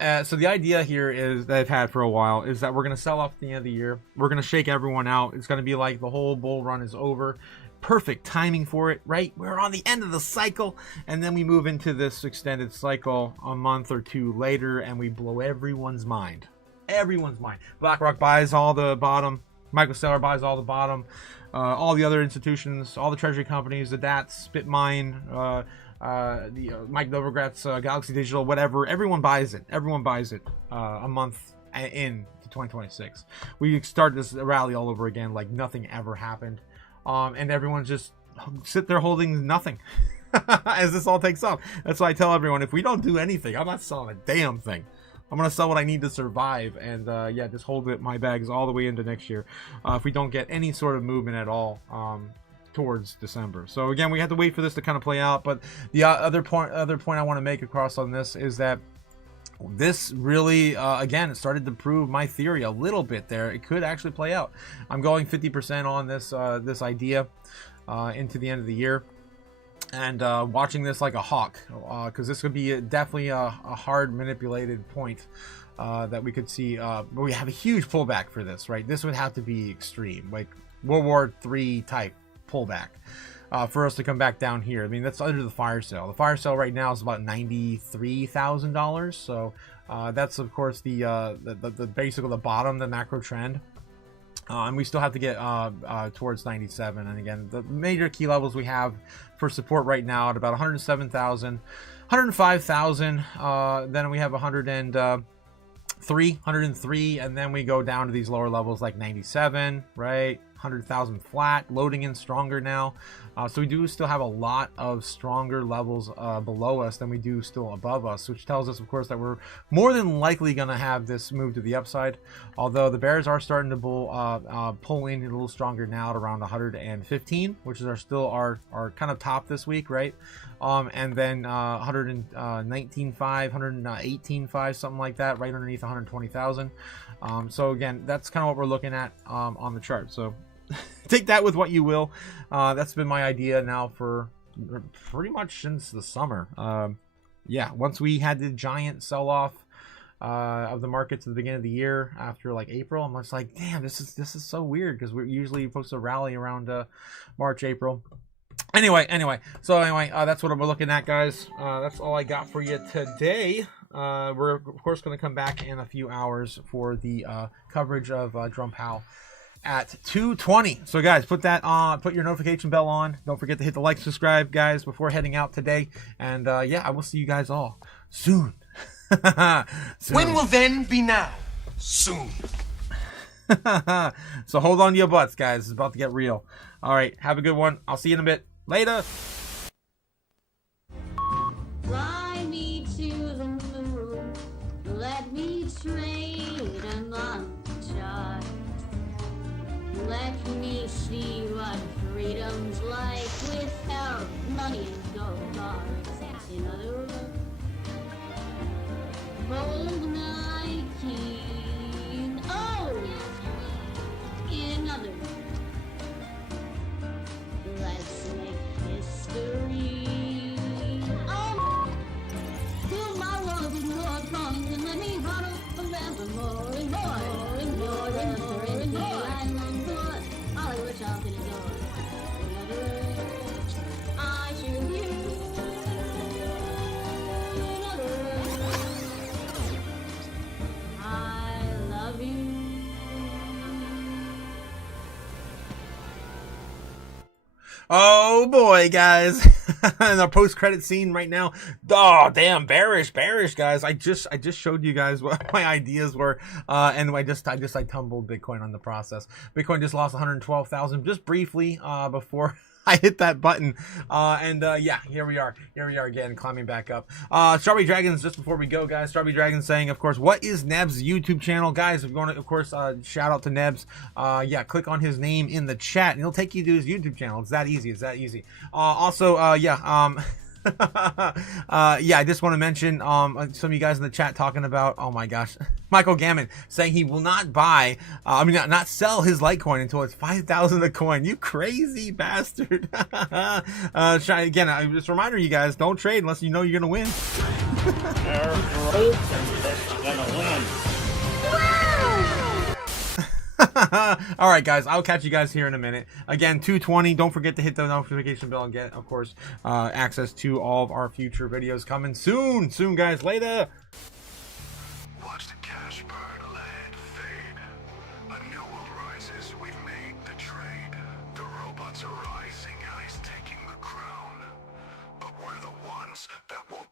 the idea here is that I've had for a while is that we're going to sell off at the end of the year. We're going to shake everyone out. It's going to be like the whole bull run is over. Perfect timing for it, right? We're on the end of the cycle, and then we move into this extended cycle a month or two later, and we blow everyone's mind. Everyone's mind. BlackRock buys all the bottom. Michael Saylor buys all the bottom, all the other institutions, all the treasury companies, the DATS, Bitmine, Mike Novogratz, Galaxy Digital, whatever. Everyone buys it. Everyone buys it a month in to 2026. We start this rally all over again like nothing ever happened. And everyone just sit there holding nothing as this all takes off. That's why I tell everyone, if we don't do anything, I'm not selling a damn thing. I'm going to sell what I need to survive, and yeah, just hold my bags all the way into next year if we don't get any sort of movement at all towards December. So again, we have to wait for this to kind of play out, but the other point I want to make across on this is that this really, again, it started to prove my theory a little bit there. It could actually play out. I'm going 50% on this idea into the end of the year. And watching this like a hawk, because this could be definitely a hard manipulated point that we could see. But we have a huge pullback for this, right? This would have to be extreme, like World War III type pullback. for us to come back down here. I mean, that's under the fire sale. The fire sale right now is about $93,000. So that's of course the basically the bottom, the macro trend. And we still have to get towards 97. And again, the major key levels we have for support right now at about 107,000, 105,000. Then we have 103, and then we go down to these lower levels like 97, right? 100,000 flat, loading in stronger now. So we do still have a lot of stronger levels below us than we do still above us, which tells us, of course, that we're more than likely going to have this move to the upside. Although the bears are starting to pull in a little stronger now at around 115, which is still our kind of top this week, right? And then 119.5, 118.5, something like that, right underneath 120,000. So again, that's kind of what we're looking at on the chart. So take that with what you will. That's been my idea now for pretty much since the summer. Yeah, once we had the giant sell-off of the markets at the beginning of the year after like April, I'm just like, damn, this is so weird, because we're usually supposed to rally around March, April. Anyway, that's what we're looking at, guys. That's all I got for you today. We're of course going to come back in a few hours for the coverage of Jerome Powell at 2:20. So guys, put that on, put your notification bell on. Don't forget to hit the like, subscribe, guys, before heading out today. And yeah, I will see you guys all soon. When will then be now? Soon. So hold on to your butts, guys. It's about to get real. All right, have a good one. I'll see you in a bit. Later. Fly me to the moon. Let me trade among stars. Let me see what freedom's like without money and gold bars. In other words, hold my king. Oh! In other words, let's make history. Oh! Fill my world with more songs and let me bottle forevermore and more and more and more and more. Hollywood talking is yours. In other words, I choose you. In other words, I love you. Oh boy, guys. In the post-credit scene right now. Oh damn, bearish guys. I just showed you guys what my ideas were, and I tumbled Bitcoin on the process. Bitcoin just lost 112,000 just briefly before I hit that button, yeah, here we are again, climbing back up. Strawberry Dragons, just before we go, guys, Strawberry Dragons saying, of course, what is Neb's YouTube channel? Guys, if you want to, of course, shout out to Nebs, yeah, click on his name in the chat, and he'll take you to his YouTube channel. It's that easy, also, yeah, yeah, I just want to mention some of you guys in the chat talking about, oh my gosh, Michael Gammon saying he will not buy, not sell his Litecoin until it's 5,000 a coin. You crazy bastard. Again, just a reminder, you guys, don't trade unless you know you're gonna win. All right, guys, I'll catch you guys here in a minute. Again, 2:20. Don't forget to hit the notification bell and get, of course, access to all of our future videos coming soon, guys. Later. Watch the cash burn, land fade. A new world rises. We've made the trade. The robots are rising. ICE's taking the crown. But we're the ones that will